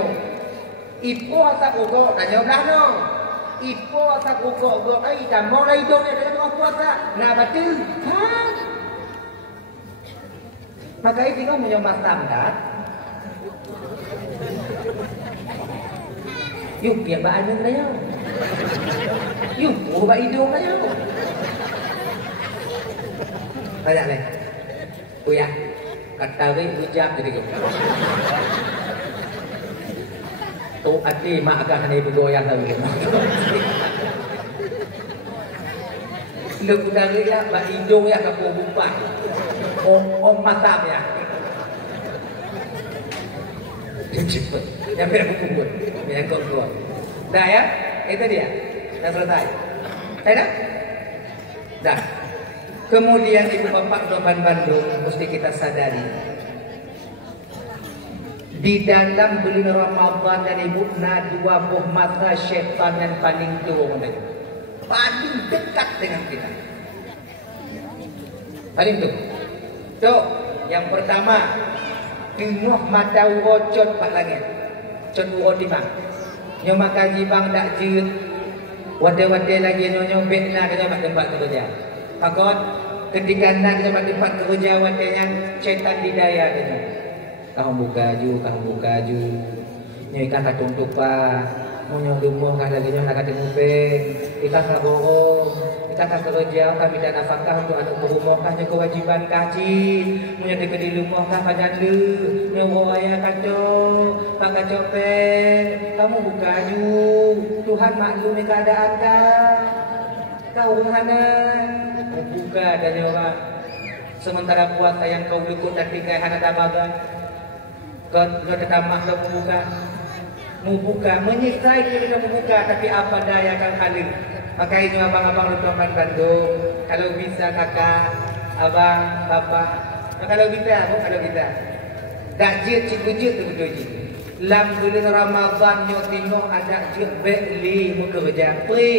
ipo atap rukuk tanya dah no. Ipo asak rukuk go ai dah mulai dong dia dengan puasa nak batil kan maka itu tengok punya masam dah Yuk yang ba anak kaya. Yuk, ba hidung kaya. Tanya leh. Uya, kata we ujab jadi gitu. Tuh ati mak agak kena ibu goyang tahu gitu. Lu udah ya, ba hidung ya ke bumpai. Om mata ya. Cepet, nyampe aku kubur, yang kau keluar. Dah ya, itu dia, dah selesai. Dah, dah. Kemudian ibu bapak Doban Bandung mesti kita sadari di dalam bulan Ramadan dan ibu dua buah mata syaitan yang paling tua paling dekat dengan kita. Paling tu. Tuh, yang pertama tengok mata wocot pak langit. Cot wocot di bang. Nyo makan bang dak jeut. Wade-wade lagi nyo bekna kena mak tempat kerja. Pakot ketika nak tempat tempat kerja wadenya syaitan didaya kena. Kau buka ju. Nyo ikan tak tuntuk pak. Mau nyo lumpuh kan lagi nyo nak ada ngupeng. Ikan tak bohong. Kita kerja kami dan nafkah untuk anak berumah kan kewajiban kaji punya dekat di rumah kan panjang lu nyewaya kacau pak kacau kamu buka ju Tuhan maklumi keadaan kau hana buka dan nyawa sementara puasa yang kau dukung dan tiga hana tabagan kau tetap kau membuka menyesai kita membuka tapi apa daya kan kali. Maka ini abang-abang Doban Bandung, kalau bisa kakak, abang, bapak, kalau kita, dak jit cikujut tu betul je. Lam bulan Ramadan nyo tengok ada jit beli bekerja pre.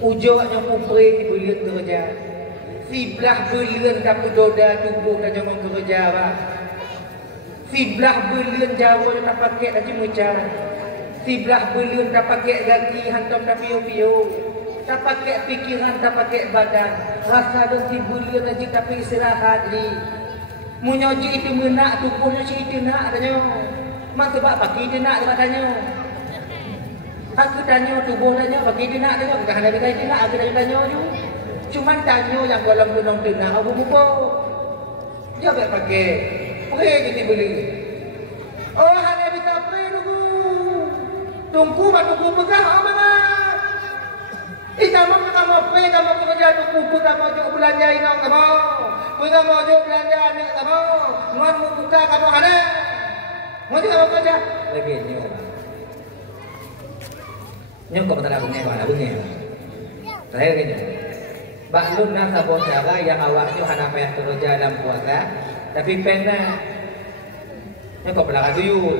Ujungnya pun pre di bulan kerja. Sebelah bulan dapat doda tubuh dah jangan kerja pak. Sebelah bulan Jawa tak pakai dah cuma cara. Sebelah bulan tak pakai gaki hantam dah piu-piu. Tak pakai pikiran, tak pakai badan. Rasa dong si bulan aja tapi istirahat ni. Munyoji itu menak tubuhnya si itu nak katanya. Mak sebab pakai dia nak katanya. Aku tanya tubuh tanya pakai dia nak tanya. Bukan ada dia nak aku tanya tu. Cuma tanya yang dalam gunung tenang aku buka. Dia pakai. Pakai kita beli. Oh hanya bisa beli dulu. Tunggu tunggu pegang mana? Kamu pergi kamu kerja tunggu kamu jauh belanja inang kamu. Kamu jauh belanja anak kamu. Muan buka kamu ada. Mau kamu kerja? Lagi nyo. Nyo kau tak ada bunyi mana bunyi? Saya gini. Baklun nak sabun cara yang awaknya hana payah kerja dalam puasa, tapi pernah. Nyo kau belakang tuyul.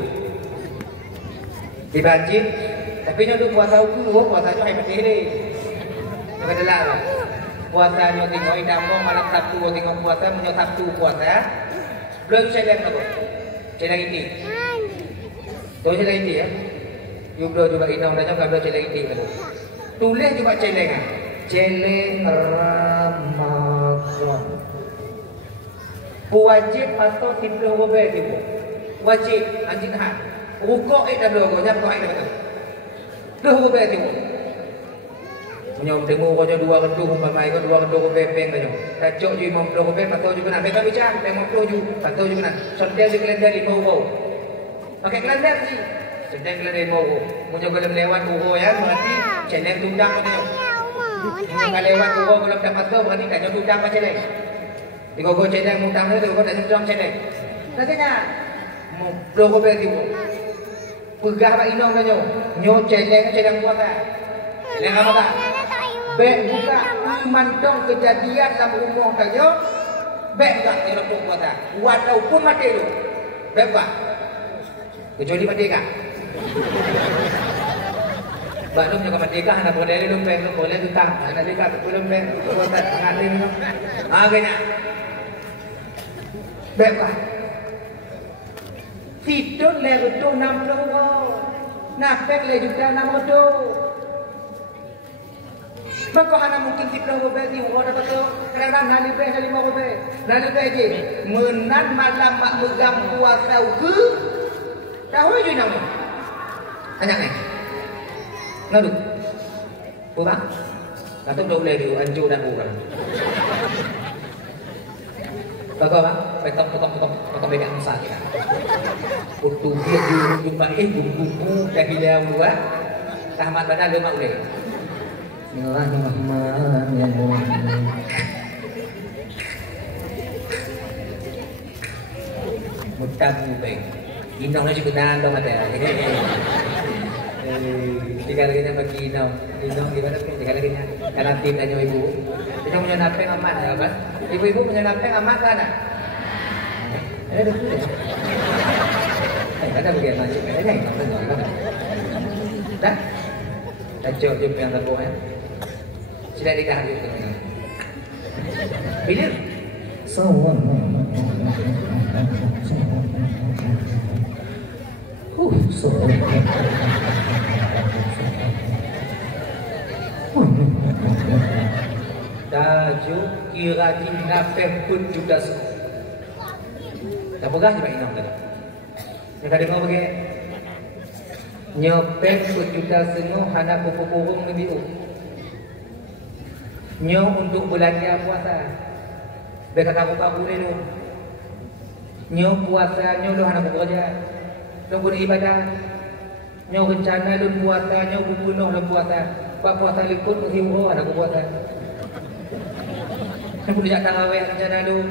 Dibanjir, tapi nyo tu puasa ukur, puasa nyo hebat ini. Nyo kedelah lah. Puasa nyo tengok idamong malam Sabtu tengok puasa, nyo Sabtu puasa. Belum celeng apa? Celeng ini. Tu celeng ini ya. You belum coba inang dan nyo kan belum celeng ini kan. Tulis juga celeng ah. Celeng Ramadan. Wajib atau tidak wajib? Wajib anjing han. Rukuk dah belum, nyap kau dah betul. Dah rukuk tu. Menyom temu kau dua kedua umpamai kau dua kedua bepeng kau. Tacok je 50 rupiah, patut juga nak. Bebas bicara, 50 juga, patut juga nak. Sondel di kalender 5 euro. Pakai kalender sih. Sondel kalender 5 euro. Menyom kalau lewat euro ya, berarti channel tundang kau tengok. Kalau lewat euro kalau tak patut berarti tak jauh tundang macam ni. Di kau channel tundang tu, kau tak tundang channel. Nantinya, 50 rupiah tu. Pegah pak inong kan nyo celeng buat kan celeng apa tak bek buka mantong kejadian dalam rumah kan nyo bek buka celeng buat kan walaupun mati tu bek buka kecuali merdeka Baknum juga merdeka anak berdiri lumpeng lu boleh tutang anak merdeka lumpeng buat ngading kena bek buka Sidon le rutuh 60 euro. Napek le juta 6 euro. Maka hana mungkin 10 euro berarti euro dapat tu. Kadang-kadang nak lebih 5 euro. Nak lebih je. Menan malam mak megang puasa ke. Tahu je nama. Banyak nih. Ngaduk. Kurang? Kata boleh di anjur dan kurang. Kau bang, potong bebek musa kita. Untuk dia jumpa bumbu dah bila dua. Tahmat badan lima boleh. Bismillahirrahmanirrahim. Mutam bang. Inong na juga dong ada. Tiga lagi nya bagi inong. Inong gimana pun tiga lagi nya. Karena tim dan ibu. Kita punya napeng amat ya kan? Ibu-ibu punya napeng amat kan? Ada tu. Ada bagian macam ada yang tak tahu gimana. Dah. Dah jauh jumpa yang terbawa ya. Sudah dikahwin dengan. Bila? Sawan. Daju kira napem pun juga semua. Tak pegah je Pak Inong tadi. Yang kata dengar bagi nyopeng pun juga semua hana pupuk-pupuk lebih. Nyo untuk belanja puasa. Dia kata kamu ni tu. Nyo puasa nyo lu hana bekerja. Lu beribadah. Nyo rencana lu puasa nyo bunuh lu puasa. Pak puasa likut hiwo hana puasa. Nyo boleh tarawih rencana lu.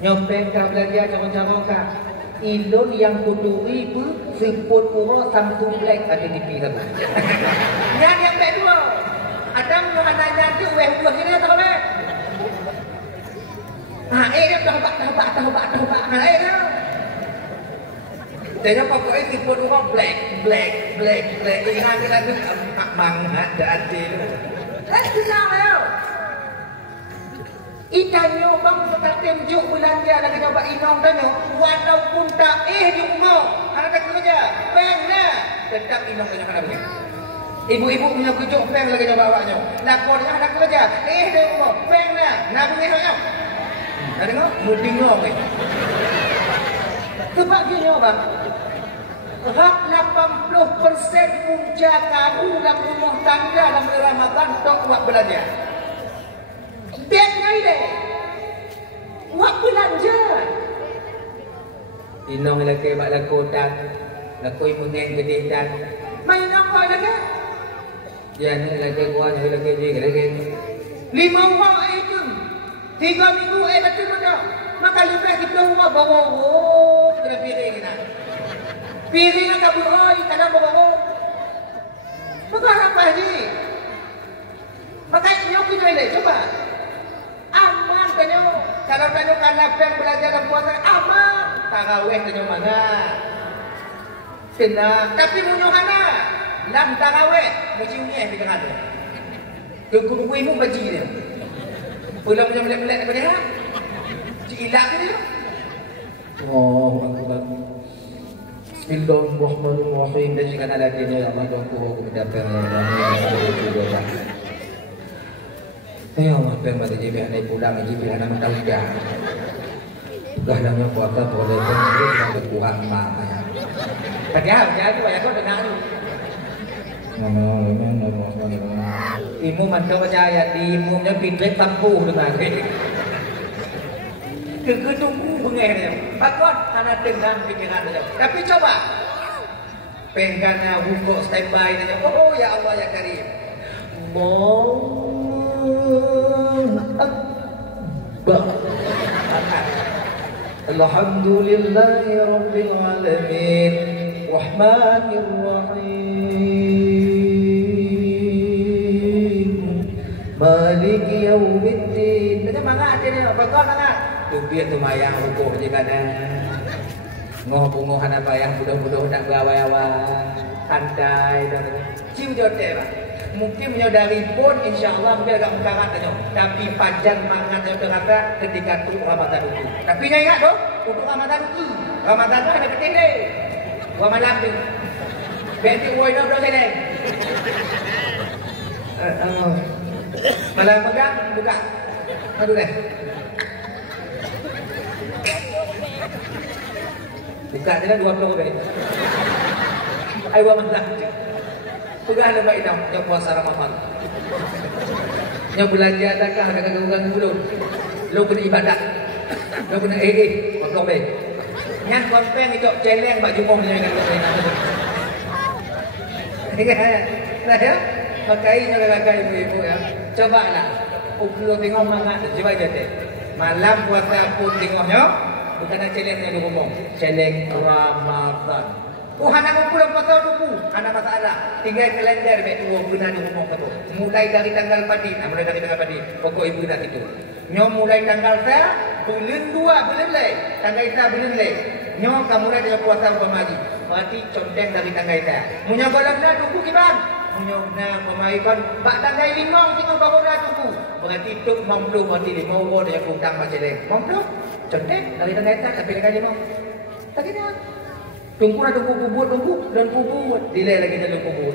Nyopeng ka belanja cara-cara ka. Ilun yang kuduri pun siput pura Samsung Black ada di pihak. Yang yang baik dua. Adam yang ada nanti weh dua sini atau apa? Dia tahu. Nah, Jadi pokoknya siput pura black. Ingat lagi mang ada adi. Let's go. Ikannya bang sekatim juk belanja lagi coba inong tanya walaupun tak di rumah anak tak kerja peng lah tetap inong tanya kenapa ibu-ibu punya kucuk peng lagi coba awaknya lapornya anak kerja di rumah peng lah nak bunyi tanya nak dengar muding ngong ni sebab gini bang hak 80% punca kamu dalam rumah tangga dalam Ramadan tak buat belanja. Biar deh, buat belanja. Inong lagi mak lakotan, lakoi mengen gedetan. Main apa lagi? Ya ni lagi gua ni lagi. 5 orang itu, 3 minggu betul betul. Maka lebih kita rumah bawa kena piring nak. Piring nak buat tanah bawa. Maka apa ni? Maka nyok kita ni coba. Aman kanyo. Kalau kanyo kanapeng belajar dan puasa aman. Tarawih kanyo mana? Tenang. Tapi munyuhana. Lam tarawih. Muciumnya di tengah tu. Keguru ibu baji dia. Pulang macam melek-melek daripada dia. Cilak dia. Oh, bagus. Bismillahirrahmanirrahim. Dan jika ada dia ya Allah doaku aku mendapat Allah pengen pada JB anak pulang JB anak mentau dah. Dah lama puasa boleh terus sampai kurang mana. Tapi apa tu ayah kau dengar tu. Imu mantau percaya di imunya pindah tampu dengan ni. Tunggu bengeh dia. Pakot anak dengar pikiran dia. Tapi coba penggana buku standby dia. Oh ya Allah ya Karim. Alhamdulillahi Rabbil Alamin Rahmanir Rahim Maliki Yawmiddin. Kita mangat dia ni, bakal mangat. Tubiat tu mayang rukuk je kadang. Ngoh-ngohan apa yang budak-budak nak berawai-awai santai dan cium jodoh lah. Mungkin menyodari pun insyaAllah mungkin agak mengkarat tanya. Tapi panjang mangat yang terkata ketika tu Ramadan itu. Tapi ingat tu, untuk Ramadan itu. Ramadan tu ada penting ni. Buat malam tu. Benti woi nak berapa ni? Malam pegang, buka. Aduh deh. Buka je lah 20 orang. Aiwa mendah. Pegang ada baik dah yang puasa Ramadan. Yang belanja takah dengan orang mulut. Lo kena ibadat. Lo kena potong be. Yang konten itu celeng bak jumongnya dengan konten. Nah ya, makainya lelaki ibu-ibu ya. Cobalah. Ukur tengok mangat coba jadi. Malam puasa pun tengoknya bukan celengnya di rumah. Celeng Ramadan. Anak ngumpul puasa dulu. Anak masalah. Tinggal kalender baik dua bulan di rumah tu. Mulai dari tanggal padi. Mulai dari tanggal padi. Pokok ibu dah itu. Nyo mulai tanggal saya bulan 2 bulan leh. Tanggal saya bulan leh. Nyo kamu mulai dengan puasa pemagi. Berarti conteng dari tanggal saya. Munyo balam dah tunggu kibang. Munyo na pemagi kon bak tanggal 5 tengok baru dah tunggu. Berarti tuk mampu berarti 5 orang yang hutang macam leh. Mampu? Conteng dari tanggal saya sampai tanggal 5. Tak kena. Tunggu nak tunggu dan kubur. Delay lagi dalam kubur.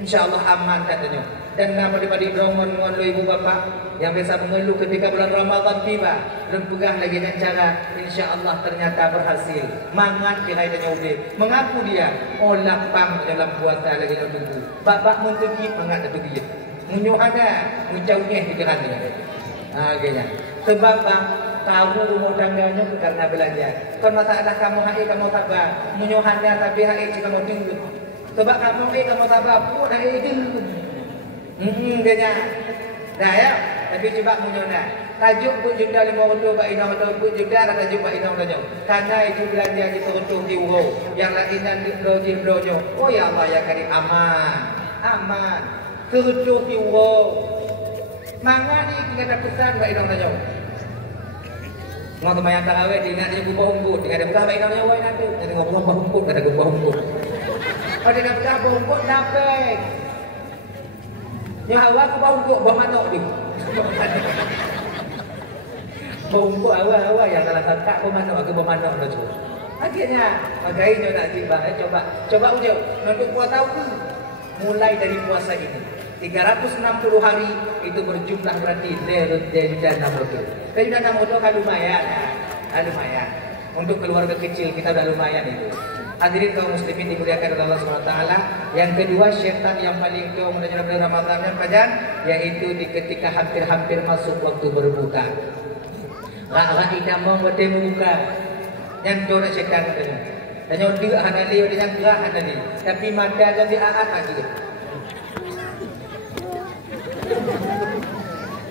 InsyaAllah aman katanya. Dan nama daripada Ibrahim ibu bapa yang biasa mengeluh ketika bulan Ramadan tiba dan pegang lagi dengan cara InsyaAllah ternyata berhasil. Mangat kira tanya ubin. Mengaku dia lapang dalam puasa lagi dalam tunggu. Bapak mentegit mangat dan tegit. Menyuh ada menjauhnya pikiran dia. Akhirnya. Sebab tahu rumah tangganya karena belanja. Kon masalah kamu hai kamu sabar. Menyuhannya tapi hai kamu tunggu. Sebab kamu kamu sabar pun hai tunggu. Kena. Dah ya. Tapi coba menyuhna. Tajuk pun juga 500 bak inau pun juga ada tajuk bak inau dah. Karena itu belanja kita untuk diuro. Yang lainnya di bronyo. Oh ya Allah ya Karim aman. Aman. Kerucuk diuro. Mangga ni kita ada pesan bak inau dah. Mau temayang tarawih ingat dia gubah umput. Ingat dia berkah baik namanya awak nanti. Dia tengok gubah umput kata gubah umput. Kalau dia nak berkah gubah umput napek. Yang awak gubah umput gubah manok dia. Gubah umput awak yang salah satu gubah manok gubah manok dah tu. Akhirnya makanya nak timbang coba ujuk. Untuk puasa tahu mulai dari puasa ini. 360 hari itu berjumlah berarti dari dana motor. Dari dana motor kan lumayan, lumayan. Untuk keluarga kecil kita dah lumayan itu. Hadirin kaum muslimin dimuliakan oleh Allah SWT. Yang kedua syaitan yang paling kau menyerang bulan Ramadan dan pajan, yaitu di ketika hampir-hampir masuk waktu berbuka. Rak ida mau berbuka. Yang dora syaitan itu. Dan yang dia hanali, dia gerah hanali. Tapi mata jadi aat lagi.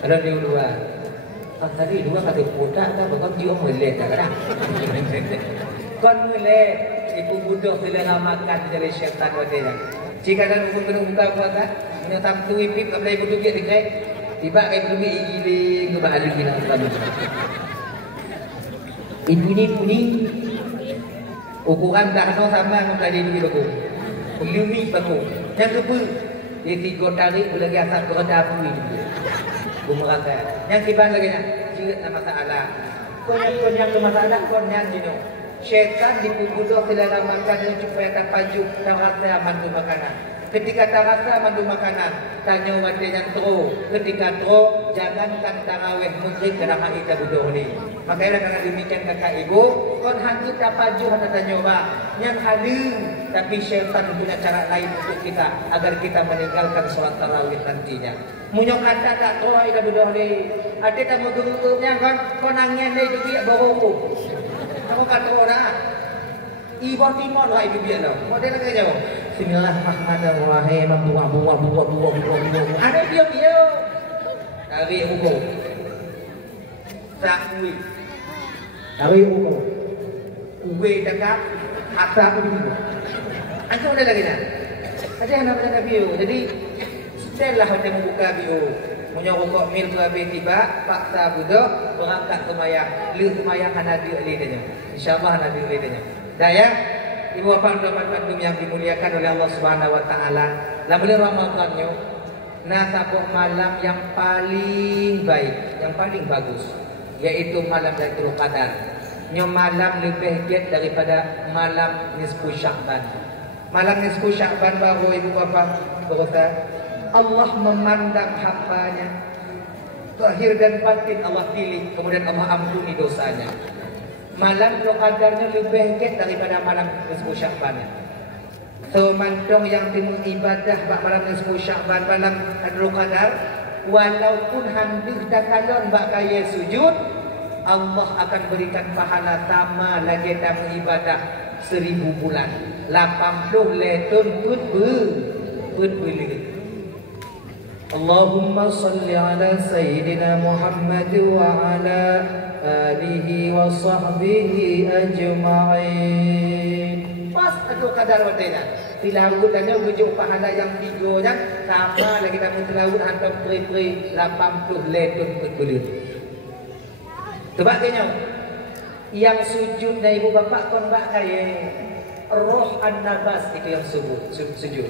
Ada di dua. Tadi dua kata putar tak bakal dia melek tak kan? Kon melek ibu budak bila makan dari syaitan wadenya. Jika dan pun buka puasa, ini tam tu ipip kepada ibu tu dia dekat. Tiba ibu tu giling ke bahari kita selalu. Ibu ni ukuran dah sama dengan tadi ibu tu. Lumi baku. Yang kedua dia 3 tarik lagi asap kereta api itu. Bumerata. Yang tiba lagi nak jerit nama masalah. Kau yang masalah kau yang jino. Syaitan dipubudoh selera makan supaya tak paju tak rasa mandu makanan. Ketika tak rasa mandu makanan, tanya wajah yang teruk. Ketika teruk, jangankan tarawih musyrik dalam hal kita budoh ni. Makanya karena demikian kakak ibu, kon hantu tak paju hendak tanya ba. Yang hadir, tapi syaitan punya cara lain untuk kita agar kita meninggalkan solat tarawih nantinya. Munyok kata tak teruk kita budoh ni. Ada tak mau guru-gurunya kon nangis ni juga baru. Kamu kata orang ibu timur lah ibu dia lah. Model nak jawab. Bismillahirrahmanirrahim. Buah. Ada dia. Tarik buku. Sakui. Tarik buku. Uwe dekat atas buku. Antum ada lagi nak? Ada yang nama bio. Jadi setelah kita membuka bio. Punya rokok mil ke habis tiba, paksa budak berangkat ke mayang. Lu ke mayang hanabi alidanya. InsyaAllah hanabi alidanya. Dah ya, ibu bapa dan yang dimuliakan oleh Allah Subhanahu Wa Taala. Dalam bulan Ramadannya, nasabuh malam yang paling baik, yang paling bagus, yaitu malam Lailatul Qadar. Nyo malam lebih giat daripada malam nisfu Sya'ban. Malam nisfu Sya'ban baru ibu bapa berkata Allah memandang hambanya zahir dan batin Allah pilih, kemudian Allah ampuni dosanya. Malam Qadarnya lebih giat daripada malam nisfu Sya'ban. So mantong yang timu ibadah bak malam nisfu Sya'ban malam Lailatul Qadar, walaupun handih dakalon bak kaya sujud, Allah akan berikan pahala sama lagi dalam ibadah 1000 bulan. 80 letun put beli. Allahumma salli ala Sayyidina Muhammad wa ala alihi wa sahbihi ajma'in. Pas Lailatul Qadar watena. Tilawut dan wujud pahala yang 3 nya sama lagi dalam tilawut hantam peri-peri 80 letun put beli. Sebabnya yang sujud dari ibu bapak kon bak kaya roh an-nabas itu yang sujud.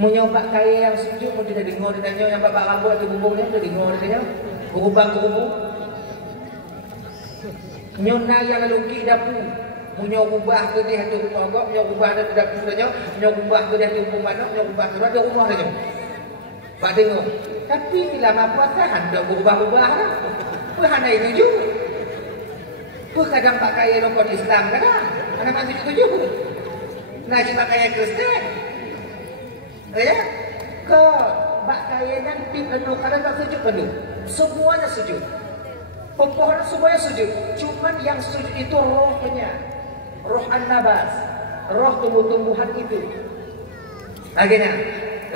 Menyobak kaya yang sujud mau tidak dengar ditanya yang bapak rambut atau bumbungnya tidak dengar ditanya berubah. Nyona yang lalu dapur menyobah ke dia tu rumah gua, menyobah ada dapur tanya, menyobah ke dia tu rumah nak, menyobah ke dia rumah tanya. Pak tengok. Tapi bila apa tahan dah berubah-ubah dah. Perhana itu juga. Kadang pak kaya rokok Islam kadang anak masih setuju. Nah cuma kaya Kristen, ya? Ke pak kaya yang penuh kadang tak sujud penuh, semuanya sujud. Pepohonan semuanya sujud. Cuman yang sujud itu rohnya, roh an-nabas, roh tumbuh-tumbuhan itu. Akhirnya,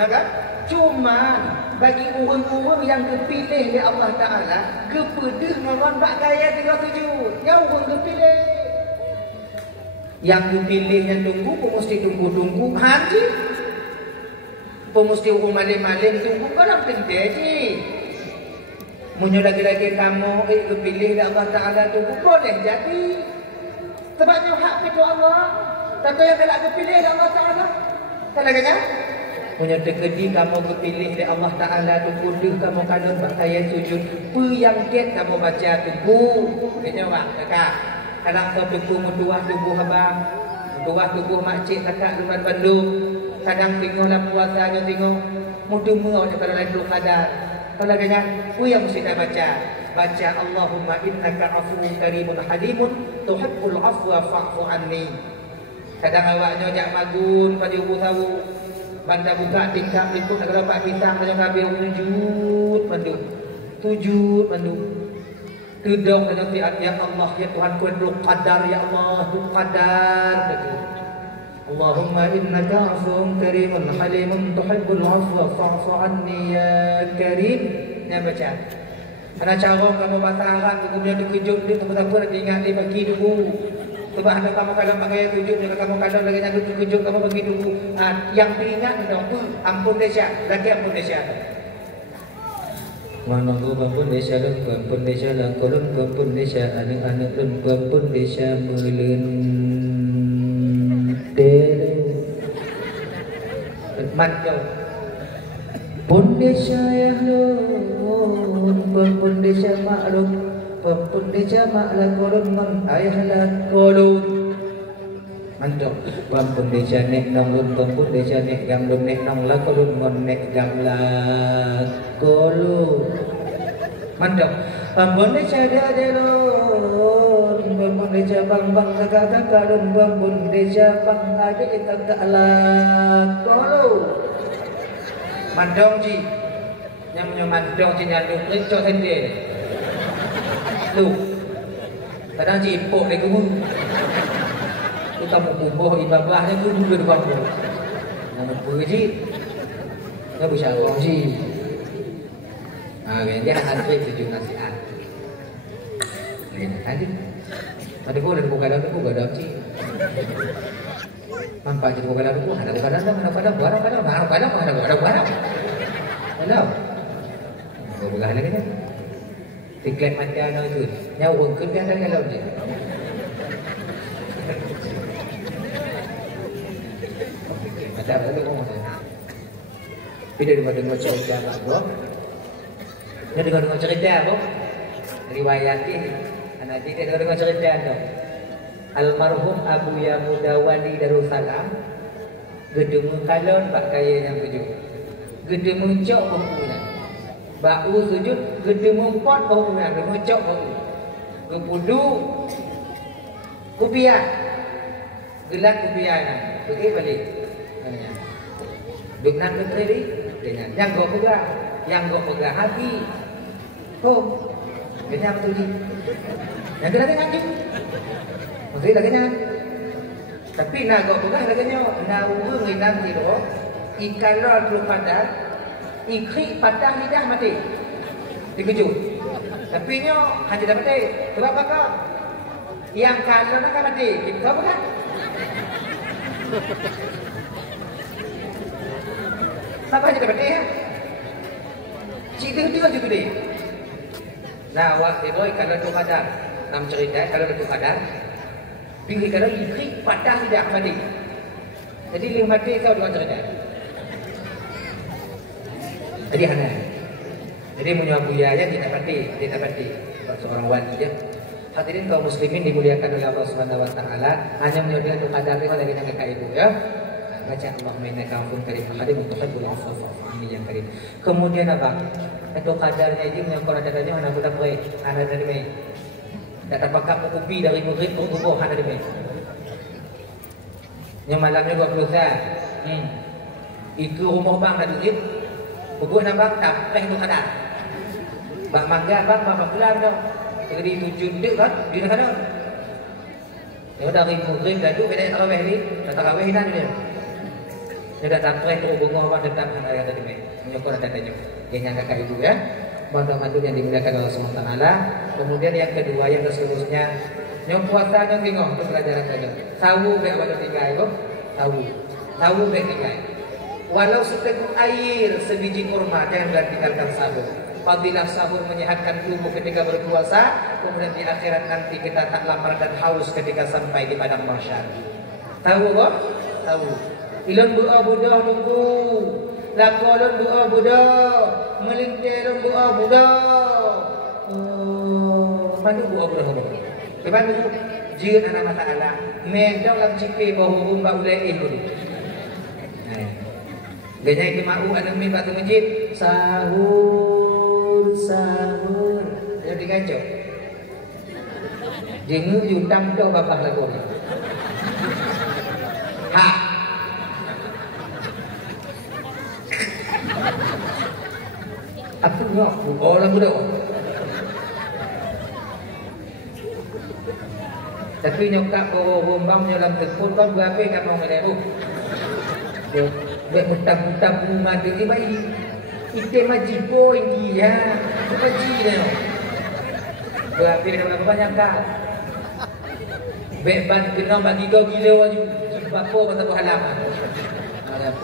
kan? Cuman bagi orang-orang yang dipilih oleh Allah Ta'ala kepada orang bak kaya 37 yang orang dipilih yang dipilihnya tunggu mesti tunggu haji mesti orang malam-malam tunggu orang penting je punya lagi-lagi kamu dipilih oleh Allah Ta'ala tunggu boleh jadi sebabnya hak itu Allah tapi yang telah dipilih oleh Allah Ta'ala tak lagi punya tekedi kamu berpilih oleh Allah Ta'ala tunggu deh kamu kadang berkaya sujud yang get kamu baca tunggu kayaknya orang kakak kadang kau tunggu abang tunggu makcik kakak luar Bandung kadang tengoklah puasanya tengok mudah-mudah kalau Lailatul Qadar kalau kayaknya yang mesti dah baca Allahumma innaka afuwun karimun halimun tuhibbul afwa fa'fu anni kadang awaknya jak magun pada ibu tahu banda buka tingkap itu kalau Pak Bintang banyak habis sujud mandu tudung dengan tiap ya Allah ya Tuhan ku qadar ya Allah tu qadar Allahumma innaka afuwun karimun halimun tuhibbul afwa fa'fu anni ya karim dia baca ada cara kamu bataran kemudian dikejut dia takut-takut ingat dia bagi dulu. Sebab ada kamu kadang pakai tujuh, juga kamu kadang lagi nyaduk terkejut, kamu bagi dulu. Yang diingat dong tu, ampun desa, lagi ampun desa. Mana tu ampun desa dan ampun desa lah, kolon ampun desa, anak-anak dan ampun desa melentera. Manjau. Pun desa ya lon, ampun desa maklum. Pampun desa maklah kolon man ayahlah kolon mantap pampun desa nek nong pampun desa nek gamlun nek nong la kolon mon nek gamla kolon mantap pampun desa dadelon pampun desa bang segala kalon pampun desa bang ade kagak la kolon mandong ji nyamnya mandong ji nyandung lecok sendiri tu, kadang cipok lagi pun, kita mau kubuh ibadahnya tu juga dibangku. Nama pergi, nggak bisa orang sih. Dia antri tujuh nasihat. Tadi, tadi gua ada buka dalam tu, gua ada sih. Mampu jadi buka dalam tu, ada buka dalam, ada barang, Hello, gua buka lagi kan. Tiket macam mana tu? Nyawa ke dia ada kalau je. Ada apa tu orang? Bila dengar cerita apa? Dia dengar cerita apa? Riwayat ini. Anak dia dengar cerita tu. Almarhum Abu Yamudawali Darussalam gedung kalon pakai yang tujuh. Gedung cok bukunya. Bau sujud gede mumpot bau nak ngocok bau kepudu kupiah gelat kupiah nak pergi balik Duk nak berdiri dengan yang gua pegang hati. Oh, kenyang tu ni. Yang kena kenyang tu. Mesti dah kenyang. Tapi nak gua pegang dah kenyang. Nak urung inang tidur. Ikan lor tu padat. Ikrik patah lidah mati. Dikejut. Tapi nyo hanya dapat mati. Sebab apa? Yang kalau nak mati, kita bukan. Siapa aja dapat ya? Cerita juga juga deh. Nah, waktu itu kalau tu kadang nam cerita kalau tu kadang pilih kalau ikrik patah tidak mati. Jadi lima mati kau dengan cerita. Jadi hana. Jadi menyuap buaya tidak mati. Seorang wali ya. Hadirin kaum muslimin dimuliakan oleh Allah Subhanahu wa taala, hanya menyuapkan untuk kadang lima dari kakak ibu ya. Baca Allahumma innaka afuwwun karim halim tuhibbul afwa fa'fu yang karim. Kemudian apa? Itu kadarnya ini menyangkut adanya anak budak baik, anak dari me. Data pakak kopi dari murid tubuh anak dari me. Yang malamnya gua berusaha. Itu rumah bang ada duit. Buku nambah tak itu kadar. Bang mangga bang pelan dong. Jadi tujuh dia kan di sana. Ya dari murid dah tu beda tarawih ni, tarawih hinan dia. Dia datang tu bunga apa datang ayat tadi mai. Menyokong datanya. Yang kakak ibu ya. Mantu-mantu yang dimuliakan Allah Subhanahu wa taala. Kemudian yang kedua yang seterusnya yang puasa yang tengok untuk pelajaran saja. Tahu be awal tinggal itu? Tahu be tinggal. Walau seteguk air sebiji kurma jangan tinggalkan sahur. Apabila sahur menyehatkan tubuh ketika berpuasa, kemudian di akhirat nanti kita tak lapar dan haus ketika sampai di padang mahsyar. Tahu kok? Tahu. Ilon doa budak nunggu, lakolon doa budak, melintir doa budak. Mana doa budak? Keban itu jika anak mata Allah, medang lam cipe bahu rumba ulai itu. Ganya kemau anak mimpi tu masjid sahur. Jadi kacau. Jengu yutang tu bapak lagu. Ha. Apa ngok? Orang muda. Tapi nyokap bawa bombang dalam tekun kan berapa kan mau ngelebu. Buat mutam-mutam rumah dia ni baik. Ikan majibo ini ya. Maji dia. Berapa nak banyak kan? Beban kena bagi kau gila waju. Apa pasal halaman.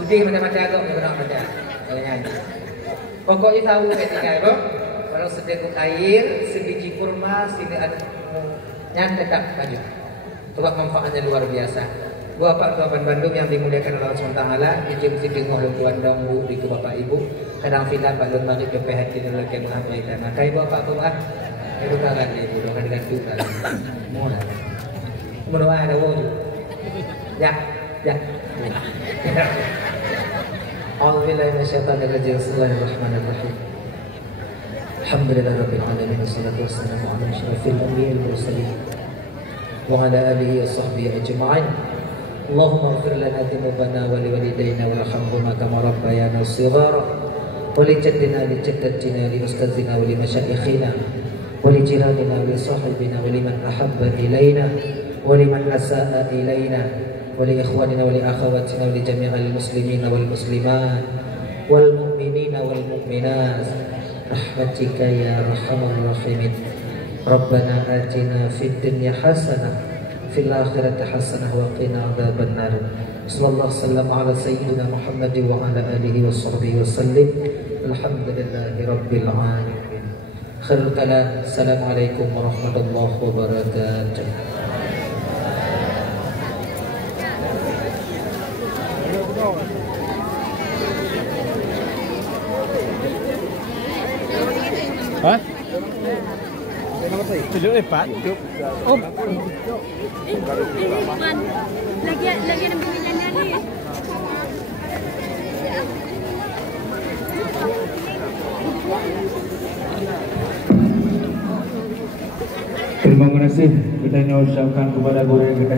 Putih macam-macam agak kena macam. Pokoknya tahu ketika itu kalau seteguk air, sebiji kurma, sini ada yang tetap maju. Sebab manfaatnya luar biasa. Bapak Tuan Bandung yang dimuliakan Allah SWT, izin siding oleh Tuan Dongbu di Bapak Ibu. Kadang filah Pak Lun Mari kepehat di dalam kemah berita. Makai Bapak Tuan, itu kangen Ibu, doakan dengan Tuhan. Mula, mendoa ada wujud. Ya. A'udzubillahi minasyaitonir rajim. Bismillahirrahmanirrahim. Alhamdulillahirabbil alamin wassalatu wassalamu ala asyrafil anbiya'i wal mursalin wa ala alihi washabbihi ajma'in. Allahumma ighfir lana dhunubana wa liwalidayna warhamhuma kama rabbayana shighara wa li jaddina li jaddatina li ustadzina wa li masyayikhina wa li jiranina wa li sahibina wa liman ahabba ilaina wa liman asaa ilaina wa li ikhwanina wa li akhawatina wa li jami'il muslimina wal muslimat wal mu'minina wal mu'minat rahmatika ya arhamar rahimin. Rabbana atina fid dunya hasanah fil akhirati hasanah wa qina adzabannar. Sallallahu wasallam ala sayyidina Muhammad wa ala alihi washabbihi wasallim. Alhamdulillahi rabbil alamin. Khairul kalam. Assalamualaikum warahmatullahi wabarakatuh. Hah? Tunjuk lepas. Oh. Lagi ada pilihannya ni. Terima kasih kita ucapkan kepada guru yang kita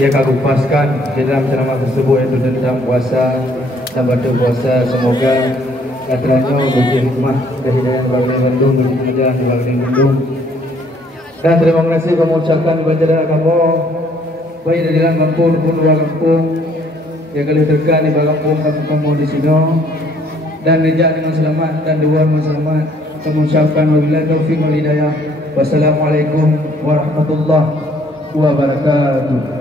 yang kami kupaskan di dalam ceramah tersebut yaitu tentang puasa dan baca puasa. Semoga katanya bagi hikmah dan hidayah bagi Bandung, bagi pengajaran bagi Bandung. Dan terima kasih kami ucapkan kepada kamu baik dari dalam kampung maupun luar kampung yang kali terkan di kampung kamu di sini dan rejak dengan selamat dan dua dengan selamat. Kami ucapkan wabillahi taufiq wal hidayah. Wassalamualaikum warahmatullahi wabarakatuh.